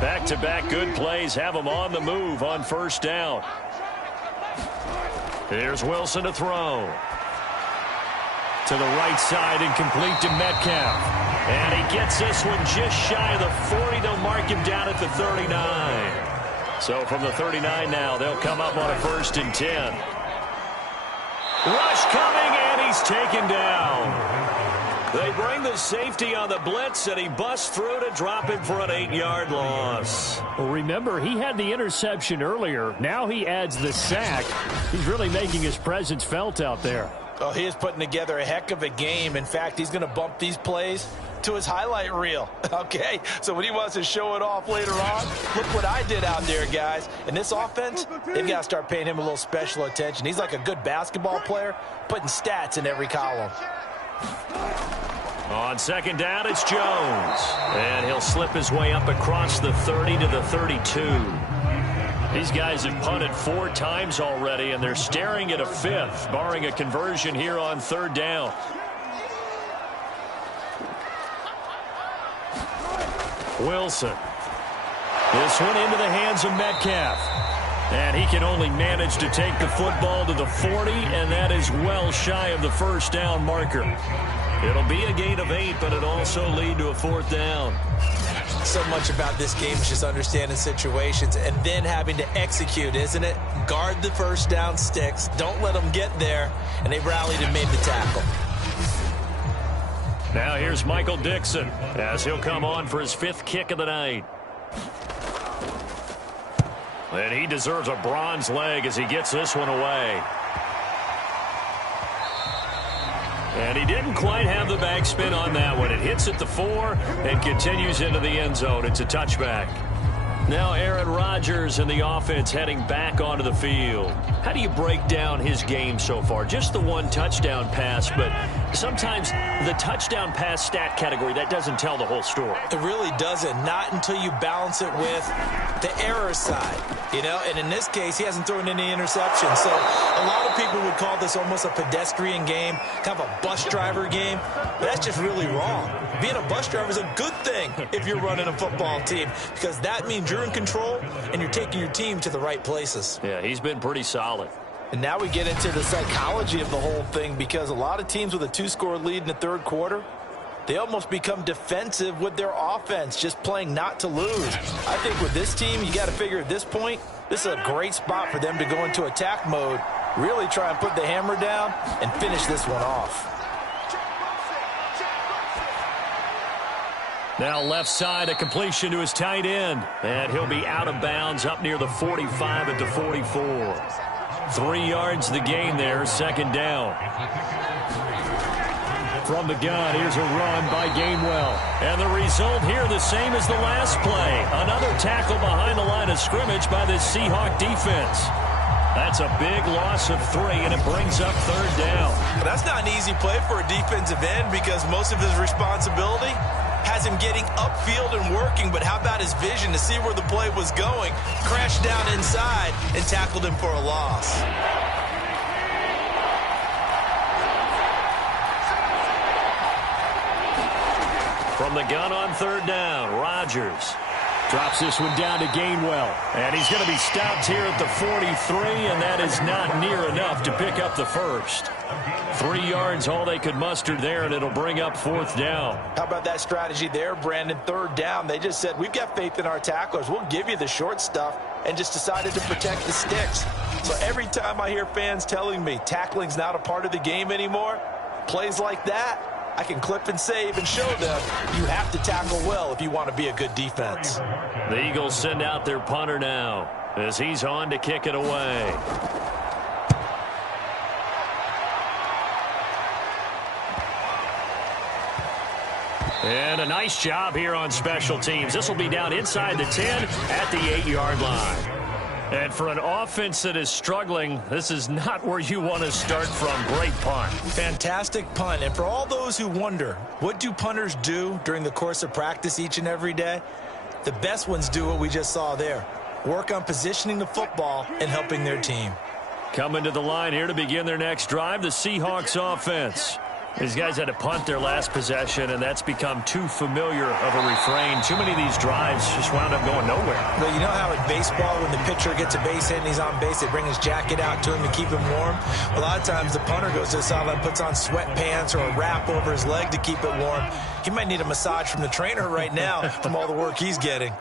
Back-to-back good plays have him on the move on first down. Here's Wilson to throw. To the right side and complete to Metcalf. And he gets this one just shy of the 40. They'll mark him down at the 39. So from the 39 now, they'll come up on a 1st and 10. Rush coming, and he's taken down. They bring the safety on the blitz, and he busts through to drop him for an 8-yard loss. Well, remember, he had the interception earlier. Now he adds the sack. He's really making his presence felt out there. Oh, he is putting together a heck of a game. In fact, he's going to bump these plays to his highlight reel. Okay, so when he wants to show it off later on, look what I did out there, guys. In this offense, they've got to start paying him a little special attention. He's like a good basketball player, putting stats in every column. On second down, it's Jones. And he'll slip his way up across the 30 to the 32. These guys have punted 4 times already, and they're staring at a 5th, barring a conversion here on third down. Wilson. This one into the hands of Metcalf. And he can only manage to take the football to the 40, and that is well shy of the first down marker. It'll be a gain of 8, but it'll also lead to a 4th down. So much about this game is just understanding situations and then having to execute, isn't it? Guard the first down sticks. Don't let them get there. And they rallied and made the tackle. Now here's Michael Dixon as he'll come on for his 5th kick of the night. And he deserves a bronze leg as he gets this one away. And he didn't quite have the backspin on that one. It hits at the 4 and continues into the end zone. It's a touchback. Now Aaron Rodgers and the offense heading back onto the field. How do you break down his game so far? Just the 1 touchdown pass, but sometimes the touchdown pass stat category, that doesn't tell the whole story. It really doesn't, not until you balance it with the error side, and in this case, he hasn't thrown any interceptions. So a lot of people would call this almost a pedestrian game, kind of a bus driver game, but that's just really wrong. Being a bus driver is a good thing if you're running a football team, because that means you're in control and you're taking your team to the right places. Yeah, he's been pretty solid. And now we get into the psychology of the whole thing, because a lot of teams with a 2-score lead in the third quarter, they almost become defensive with their offense, just playing not to lose. I think with this team, you got to figure at this point, this is a great spot for them to go into attack mode, really try and put the hammer down and finish this one off. Now left side, a completion to his tight end. And he'll be out of bounds up near the 45 at the 44. 3 yards the gain there, second down. From the gun, here's a run by Gainwell. And the result here the same as the last play. Another tackle behind the line of scrimmage by the Seahawk defense. That's a big loss of 3, and it brings up third down. But that's not an easy play for a defensive end, because most of his responsibility has him getting upfield and working, but how about his vision to see where the play was going? Crashed down inside and tackled him for a loss. From the gun on third down, Rodgers drops this one down to Gainwell. And he's going to be stopped here at the 43, and that is not near enough to pick up the first. 3 yards, all they could muster there, and it'll bring up fourth down. How about that strategy there, Brandon? Third down, they just said, we've got faith in our tacklers. We'll give you the short stuff, and just decided to protect the sticks. So every time I hear fans telling me tackling's not a part of the game anymore, plays like that, I can clip and save and show them you have to tackle well if you want to be a good defense. The Eagles send out their punter now as he's on to kick it away. And a nice job here on special teams. This will be down inside the 10 at the 8-yard line. And for an offense that is struggling, this is not where you want to start from. Great punt. Fantastic punt. And for all those who wonder, what do punters do during the course of practice each and every day? The best ones do what we just saw there. Work on positioning the football and helping their team. Coming to the line here to begin their next drive, the Seahawks offense. These guys had to punt their last possession, and that's become too familiar of a refrain. Too many of these drives just wound up going nowhere. Well, you know how in baseball, when the pitcher gets a base hit and he's on base, they bring his jacket out to him to keep him warm? A lot of times the punter goes to the sideline, puts on sweatpants or a wrap over his leg to keep it warm. He might need a massage from the trainer right now from all the work he's getting.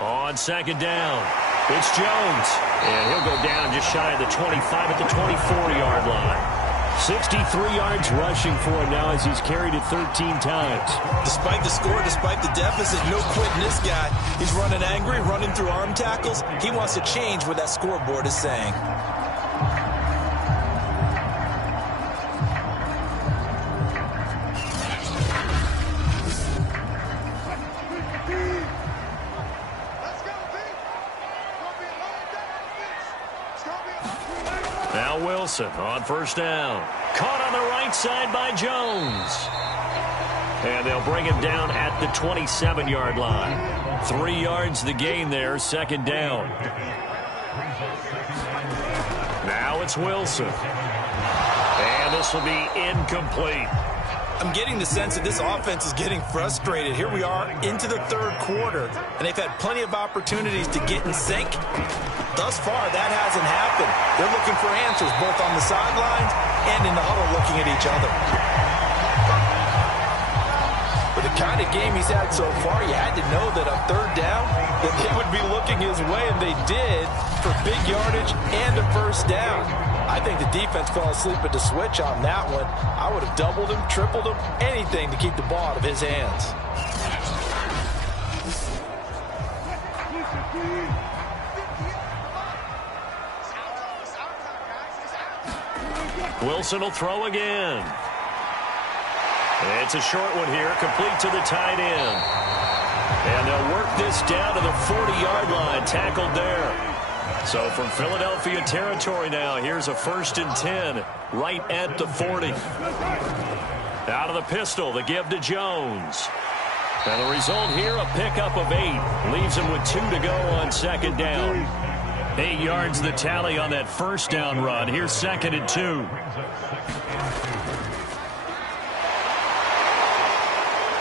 On second down, it's Jones. And he'll go down just shy of the 25 at the 24-yard line. 63 yards rushing for him now as he's carried it 13 times. Despite the score, despite the deficit, no quitting this guy. He's running angry, running through arm tackles. He wants to change what that scoreboard is saying. Now Wilson on first down. Caught on the right side by Jones. And they'll bring him down at the 27-yard line. 3 yards the gain there, second down. Now it's Wilson. And this will be incomplete. I'm getting the sense that this offense is getting frustrated. Here we are into the third quarter, and they've had plenty of opportunities to get in sync. Thus far, that hasn't happened. They're looking for answers both on the sidelines and in the huddle looking at each other. With the kind of game he's had so far, you had to know that on third down that they would be looking his way, and they did, for big yardage and a first down. I think the defense fell asleep at the switch on that one. I would have doubled him, tripled him, anything to keep the ball out of his hands. Wilson will throw again. It's a short one here, complete to the tight end. And they'll work this down to the 40-yard line, tackled there. So from Philadelphia territory now, here's a 1st and 10 right at the 40. Out of the pistol, the give to Jones. And the result here, a pickup of 8. Leaves him with 2 to go on 2nd down. 8 yards the tally on that 1st down run. Here's 2nd and 2.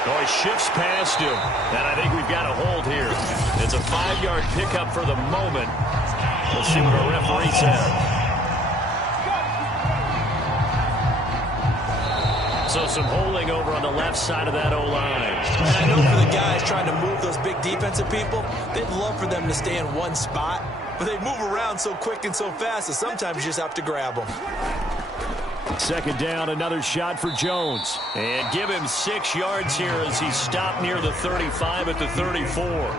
Oh, he shifts past him. And I think we've got a hold here. It's a 5-yard pickup for the moment. Let's see what our referee says. So some holding over on the left side of that O-line. And I know for the guys trying to move those big defensive people, they'd love for them to stay in one spot. But they move around so quick and so fast that sometimes you just have to grab them. 2nd down, another shot for Jones. And give him 6 yards here as he stopped near the 35 at the 34.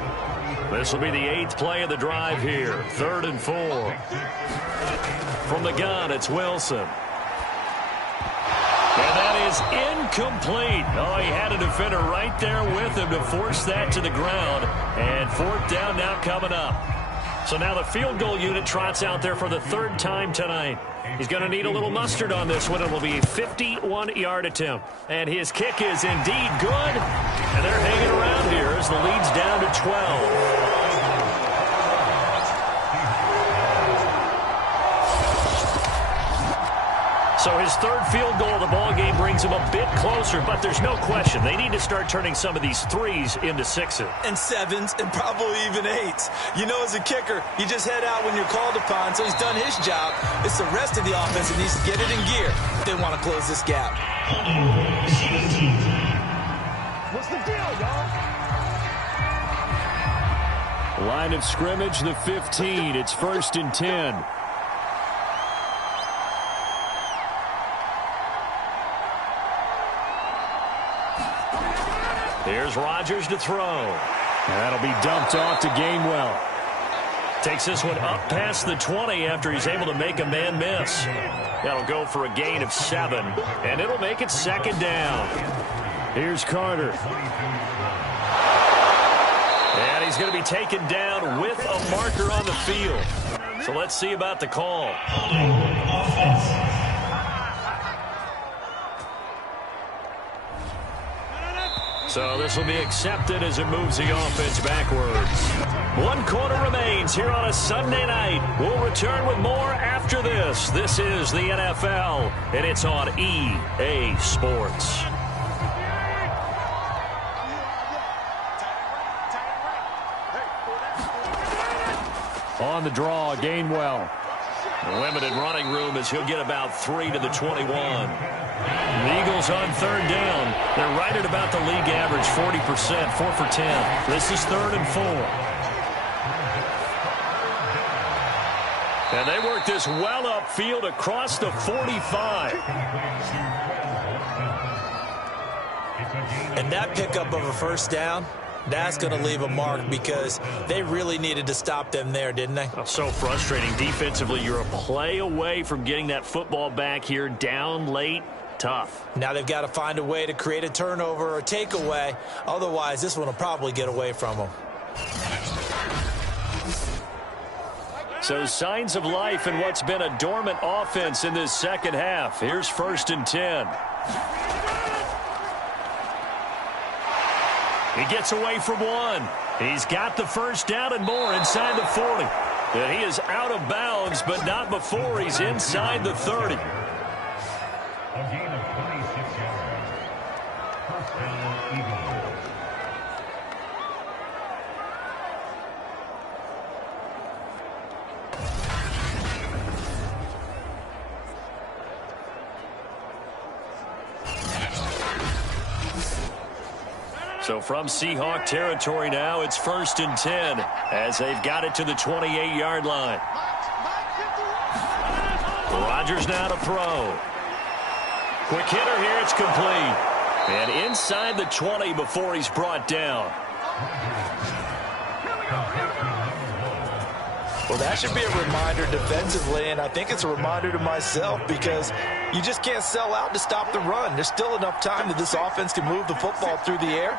This will be the 8th play of the drive here. 3rd and 4. From the gun, it's Wilson. And that is incomplete. Oh, he had a defender right there with him to force that to the ground. And 4th down now coming up. So now the field goal unit trots out there for the 3rd time tonight. He's going to need a little mustard on this one. It will be a 51-yard attempt. And his kick is indeed good. And they're hanging around here as the lead's down to 12. So his 3rd field goal of the ball game brings him a bit closer, but there's no question they need to start turning some of these 3s into 6s. And 7s and probably even 8s. You know, as a kicker, you just head out when you're called upon, so he's done his job. It's the rest of the offense that needs to get it in gear if they want to close this gap. What's the deal, y'all? Line of scrimmage, the 15. It's 1st and 10. Here's Rodgers to throw. That'll be dumped off to Gainwell. Takes this one up past the 20 after he's able to make a man miss. That'll go for a gain of 7, and it'll make it 2nd down. Here's Carter. And he's going to be taken down with a marker on the field. So let's see about the call. So this will be accepted as it moves the offense backwards. 1 quarter remains here on a Sunday night. We'll return with more after this. This is the NFL, and it's on EA Sports. On the draw, Gainwell. Limited running room as he'll get about 3 to the 21. The Eagles on 3rd down. They're right at about the league average, 40%, 4 for 10. This is 3rd and 4. And they work this well upfield across the 45. And that pickup of a 1st down, that's going to leave a mark because they really needed to stop them there, didn't they? So frustrating. Defensively, you're a play away from getting that football back here down late. Tough. Now they've got to find a way to create a turnover or takeaway. Otherwise, this one will probably get away from them. So signs of life in what's been a dormant offense in this 2nd half. Here's 1st and 10. He gets away from 1. He's got the 1st down and more inside the 40. And he is out of bounds, but not before he's inside the 30. A gain of 26 yards. 1st down, Eagles. So from Seahawk territory now, it's 1st and 10 as they've got it to the 28-yard line. Rodgers now to throw. Quick hitter here, it's complete. And inside the 20 before he's brought down. Well, that should be a reminder defensively, and I think it's a reminder to myself because you just can't sell out to stop the run. There's still enough time that this offense can move the football through the air,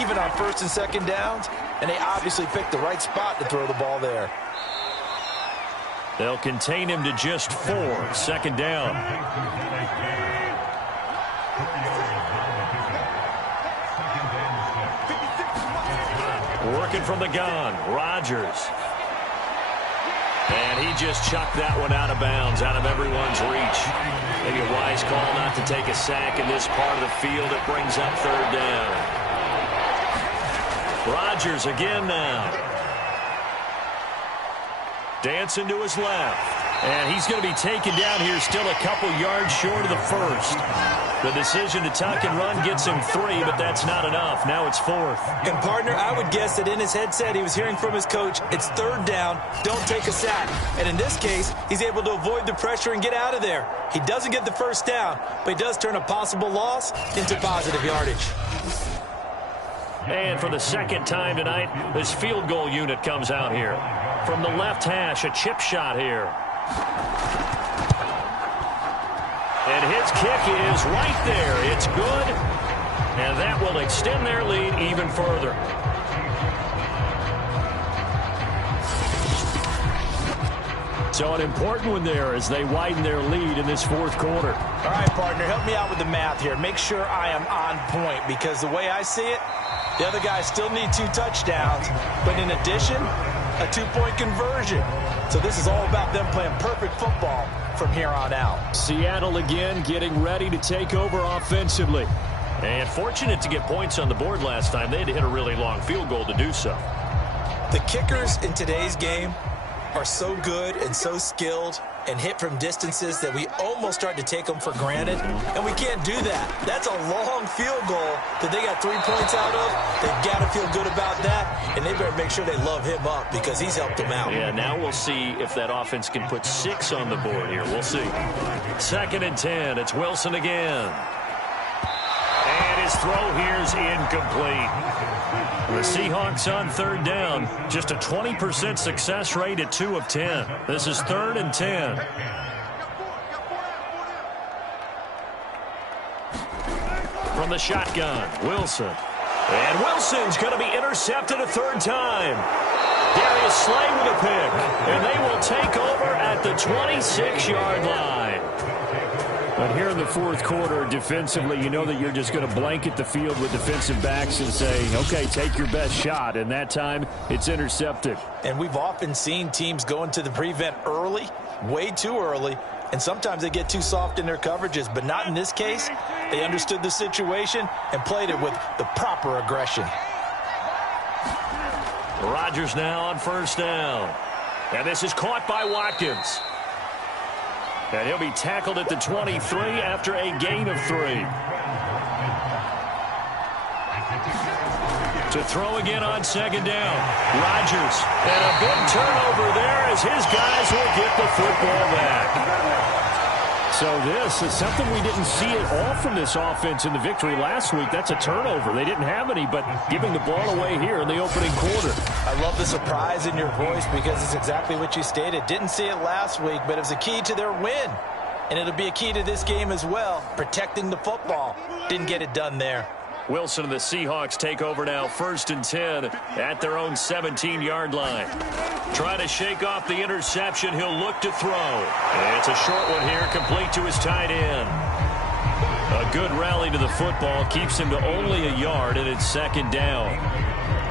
even on 1st and 2nd downs, and they obviously picked the right spot to throw the ball there. They'll contain him to just 4. Second down. Working from the gun, Rodgers. And he just chucked that one out of bounds, out of everyone's reach. Maybe a wise call not to take a sack in this part of the field. It brings up third down. Rodgers again now. Dancing to his left. And he's going to be taken down here still a couple yards short of the first. The decision to tuck and run gets him 3, but that's not enough. Now it's 4th. And, partner, I would guess that in his headset he was hearing from his coach, it's third down, don't take a sack. And in this case, he's able to avoid the pressure and get out of there. He doesn't get the first down, but he does turn a possible loss into positive yardage. And for the second time tonight, this field goal unit comes out here. From the left hash, a chip shot here. And his kick is right there. It's good. And that will extend their lead even further. So an important one there as they widen their lead in this fourth quarter. All right, partner, help me out with the math here. Make sure I am on point, because the way I see it, the other guys still need 2 touchdowns, but in addition, a 2-point conversion. So this is all about them playing perfect football from here on out. Seattle again getting ready to take over offensively. And fortunate to get points on the board last time. They had to hit a really long field goal to do so. The kickers in today's game are so good and so skilled and hit from distances that we almost start to take them for granted, and we can't do that. That's a long field goal that they got 3 points out of. They've got to feel good about that, and they better make sure they love him up because he's helped them out. Yeah, now we'll see if that offense can put 6 on the board here. We'll see. 2nd and 10. It's Wilson again. And his throw here is incomplete. The Seahawks on third down. Just a 20% success rate at 2 of 10. This is 3rd and 10. From the shotgun, Wilson. And Wilson's going to be intercepted a 3rd time. Darius Slay with a pick. And they will take over at the 26-yard line. But here in the fourth quarter, defensively, you know that you're just going to blanket the field with defensive backs and say, okay, take your best shot. And that time, it's intercepted. And we've often seen teams go into the prevent early, way too early, and sometimes they get too soft in their coverages. But not in this case. They understood the situation and played it with the proper aggression. Rodgers now on 1st down. And this is caught by Watkins. And he'll be tackled at the 23 after a gain of 3. To throw again on 2nd down. Rodgers. And a big turnover there as his guys will get the football back. So this is something we didn't see at all from this offense in the victory last week. That's a turnover. They didn't have any, but giving the ball away here in the opening quarter. I love the surprise in your voice because it's exactly what you stated. Didn't see it last week, but it was a key to their win. And it'll be a key to this game as well, protecting the football. Didn't get it done there. Wilson and the Seahawks take over now, 1st and 10 at their own 17-yard line. Trying to shake off the interception. He'll look to throw. And it's a short one here, complete to his tight end. A good rally to the football keeps him to only a yard, and it's 2nd down.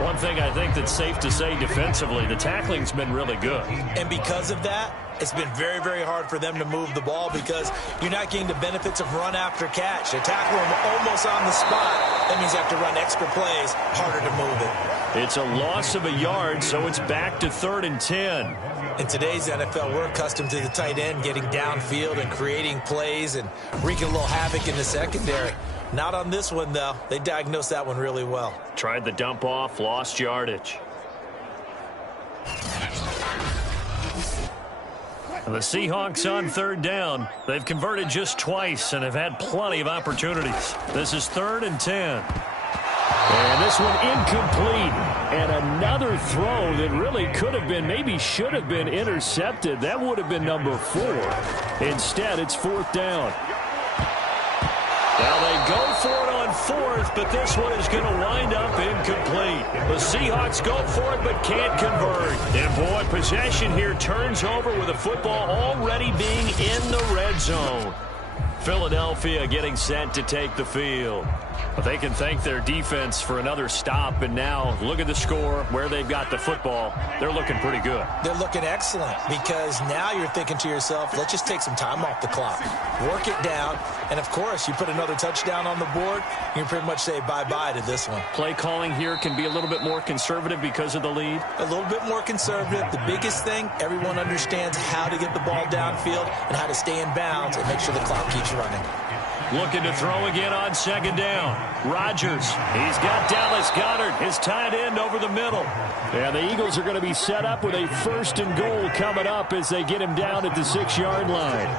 One thing I think that's safe to say defensively, the tackling's been really good. And because of that, it's been very, very hard for them to move the ball because you're not getting the benefits of run after catch. They tackle him almost on the spot. That means you have to run extra plays, harder to move it. It's a loss of a yard, so it's back to 3rd and 10. In today's NFL, we're accustomed to the tight end getting downfield and creating plays and wreaking a little havoc in the secondary. Not on this one, though. They diagnosed that one really well. Tried the dump off, lost yardage. And the Seahawks on 3rd down. They've converted just twice and have had plenty of opportunities. This is 3rd and 10. And this one incomplete. And another throw that really could have been, maybe should have been intercepted. That would have been number 4. Instead, it's 4th down. Now they go for it on 4th, but this one is going to wind up incomplete. The Seahawks go for it, but can't convert. And boy, possession here turns over with the football already being in the red zone. Philadelphia getting set to take the field. But they can thank their defense for another stop, and now look at the score, where they've got the football. They're looking pretty good. They're looking excellent because now you're thinking to yourself, let's just take some time off the clock, work it down, and of course, you put another touchdown on the board, you can pretty much say bye-bye to this one. Play calling here can be a little bit more conservative because of the lead. A little bit more conservative. The biggest thing, everyone understands how to get the ball downfield and how to stay in bounds and make sure the clock keeps running. Looking to throw again on second down. Rodgers, he's got Dallas Goedert, his tight end, over the middle. And the Eagles are going to be set up with a 1st and goal coming up as they get him down at the 6-yard line.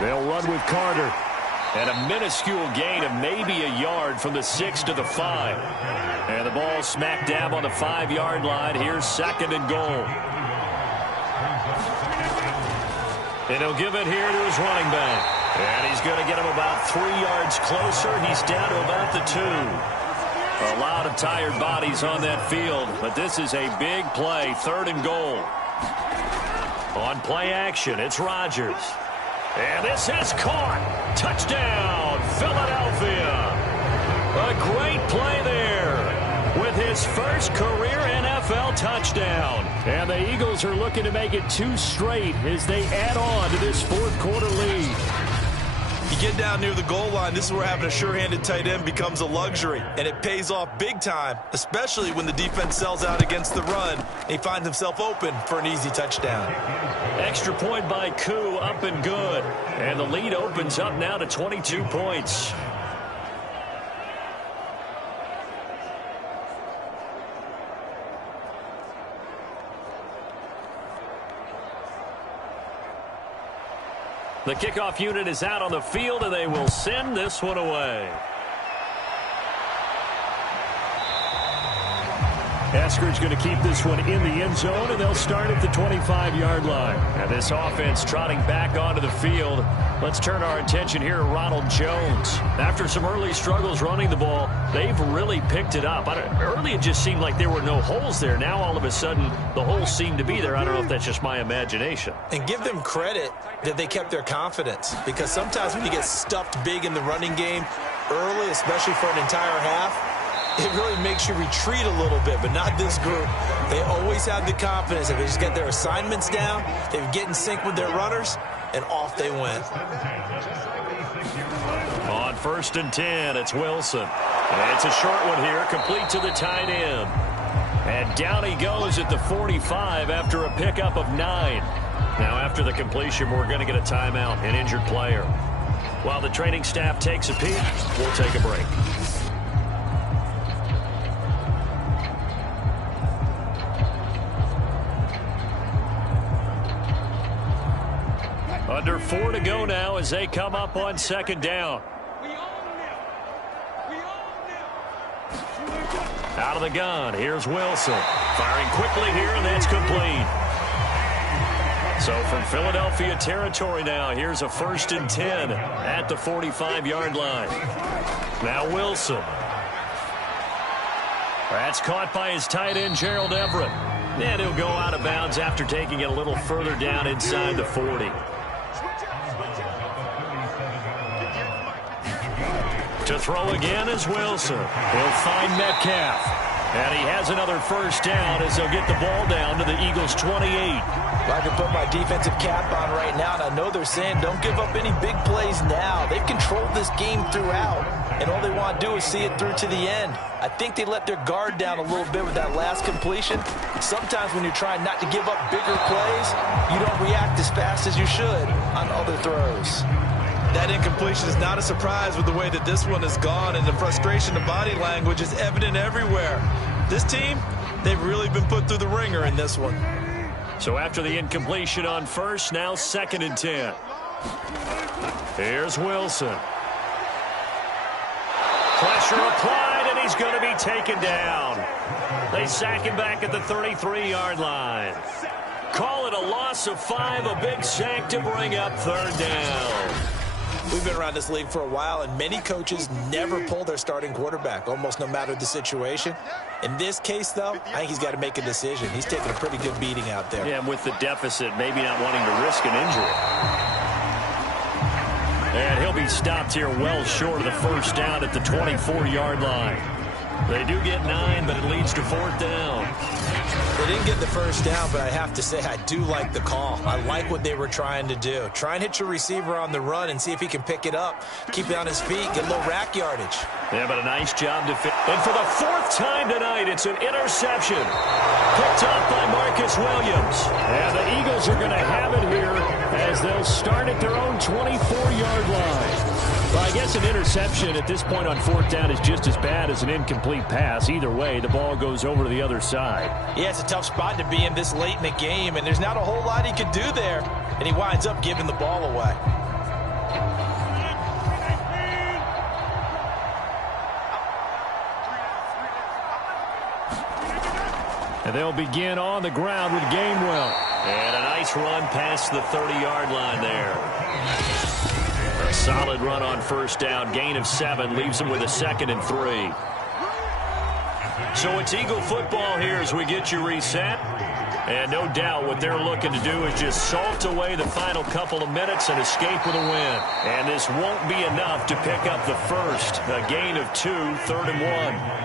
They'll run with Carter. And a minuscule gain of maybe a yard from the 6 to the 5. And the ball smack dab on the 5-yard line. Here's 2nd and goal. And he'll give it here to his running back. And he's going to get him about 3 yards closer. He's down to about the 2. A lot of tired bodies on that field, but this is a big play, 3rd and goal. On play action, it's Rodgers. And this is caught. Touchdown, Philadelphia. A great play there with his first career NFL touchdown. And the Eagles are looking to make it 2 straight as they add on to this 4th quarter lead. You get down near the goal line, this is where having a sure-handed tight end becomes a luxury, and it pays off big time, especially when the defense sells out against the run, and he finds himself open for an easy touchdown. Extra point by Koo, up and good. And the lead opens up now to 22 points. The kickoff unit is out on the field, and they will send this one away. Eskridge going to keep this one in the end zone, and they'll start at the 25-yard line. And this offense trotting back onto the field. Let's turn our attention here to Ronald Jones. After some early struggles running the ball, they've really picked it up. Early it just seemed like there were no holes there. Now all of a sudden the holes seem to be there. I don't know if that's just my imagination. And give them credit that they kept their confidence, because sometimes when you get stuffed big in the running game early, especially for an entire half, it really makes you retreat a little bit, but not this group. They always have the confidence that they just get their assignments down, they get in sync with their runners, and off they went. On 1st and 10, it's Wilson. And it's a short one here, complete to the tight end. And down he goes at the 45 after a pickup of 9. Now after the completion, we're going to get a timeout, an injured player. While the training staff takes a peek, we'll take a break. Under 4 to go now as they come up on 2nd down. Out of the gun, here's Wilson. Firing quickly here, and that's complete. So from Philadelphia territory now, here's a 1st and 10 at the 45-yard line. Now Wilson. That's caught by his tight end, Gerald Everett. And he'll go out of bounds after taking it a little further down inside the 40. To throw again is Wilson. He'll find Metcalf. And he has another 1st down as they'll get the ball down to the Eagles' 28. I can put my defensive cap on right now, and I know they're saying don't give up any big plays now. They've controlled this game throughout, and all they want to do is see it through to the end. I think they let their guard down a little bit with that last completion. Sometimes when you're trying not to give up bigger plays, you don't react as fast as you should on other throws. That incompletion is not a surprise with the way that this one has gone, and the frustration of body language is evident everywhere. This team, they've really been put through the ringer in this one. So after the incompletion on 1st, now 2nd and 10. Here's Wilson. Pressure applied, and he's going to be taken down. They sack him back at the 33-yard line. Call it a loss of 5, a big sack to bring up 3rd down. We we've been around this league for a while, and many coaches never pull their starting quarterback, almost no matter the situation. In this case, though, I think he's got to make a decision. He's taking a pretty good beating out there. Yeah, and with the deficit, maybe not wanting to risk an injury. And he'll be stopped here well short of the first down at the 24-yard line. They do get 9, but it leads to 4th down. They didn't get the first down, but I have to say I do like the call. I like what they were trying to do. Try and hit your receiver on the run and see if he can pick it up, keep it on his feet, get a little rack yardage. Yeah, but a nice job to fit. And for the 4th time tonight, it's an interception. Picked up by Marcus Williams. And the Eagles are going to have it here as they'll start at their own 24-yard line. Well, I guess an interception at this point on 4th down is just as bad as an incomplete pass. Either way, the ball goes over to the other side. Yeah, it's a tough spot to be in this late in the game, and there's not a whole lot he could do there, and he winds up giving the ball away. And they'll begin on the ground with Gainwell. And a nice run past the 30-yard line there. A solid run on first down. Gain of 7 leaves them with a 2nd and 3. So it's Eagle football here as we get you reset. And no doubt what they're looking to do is just salt away the final couple of minutes and escape with a win. And this won't be enough to pick up the first. A gain of 2, 3rd and 1.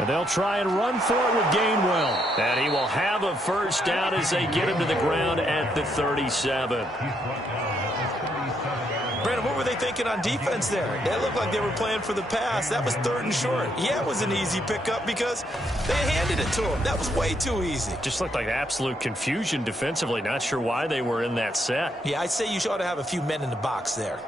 And they'll try and run for it with Gainwell. And he will have a first down as they get him to the ground at the 37. Brandon, what were they thinking on defense there? They looked like they were playing for the pass. That was 3rd and short. Yeah, it was an easy pickup because they handed it to him. That was way too easy. Just looked like absolute confusion defensively. Not sure why they were in that set. Yeah, I'd say you ought to have a few men in the box there.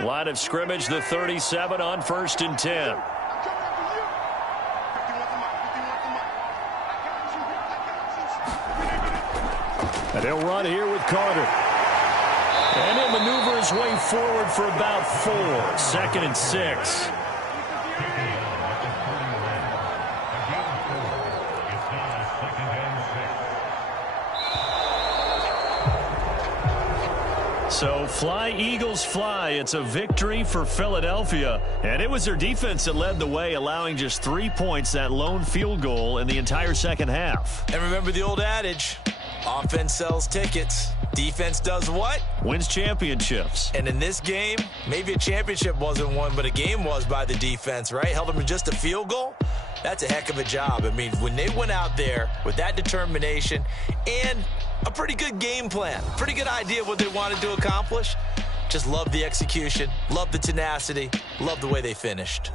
Line of scrimmage, the 37 on 1st and 10. And he'll run here with Carter. And he'll maneuver his way forward for about 4. 2nd and 6. So fly, Eagles, fly. It's a victory for Philadelphia. And it was their defense that led the way, allowing just 3 points, that lone field goal in the entire second half. And remember the old adage, offense sells tickets. Defense does what? Wins championships. And in this game, maybe a championship wasn't won, but a game was by the defense, right? Held them to just a field goal. That's a heck of a job. I mean, when they went out there with that determination and a pretty good game plan, pretty good idea of what they wanted to accomplish, just love the execution, love the tenacity, love the way they finished.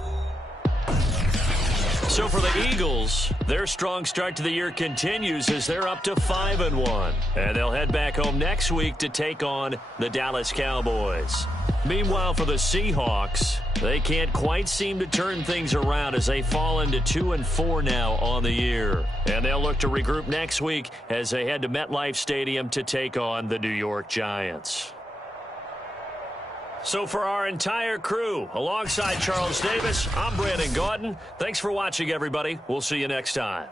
So for the Eagles, their strong start to the year continues as they're up to 5-1. And they'll head back home next week to take on the Dallas Cowboys. Meanwhile, for the Seahawks, they can't quite seem to turn things around as they fall into 2-4 now on the year. And they'll look to regroup next week as they head to MetLife Stadium to take on the New York Giants. So for our entire crew, alongside Charles Davis, I'm Brandon Gaudin. Thanks for watching, everybody. We'll see you next time.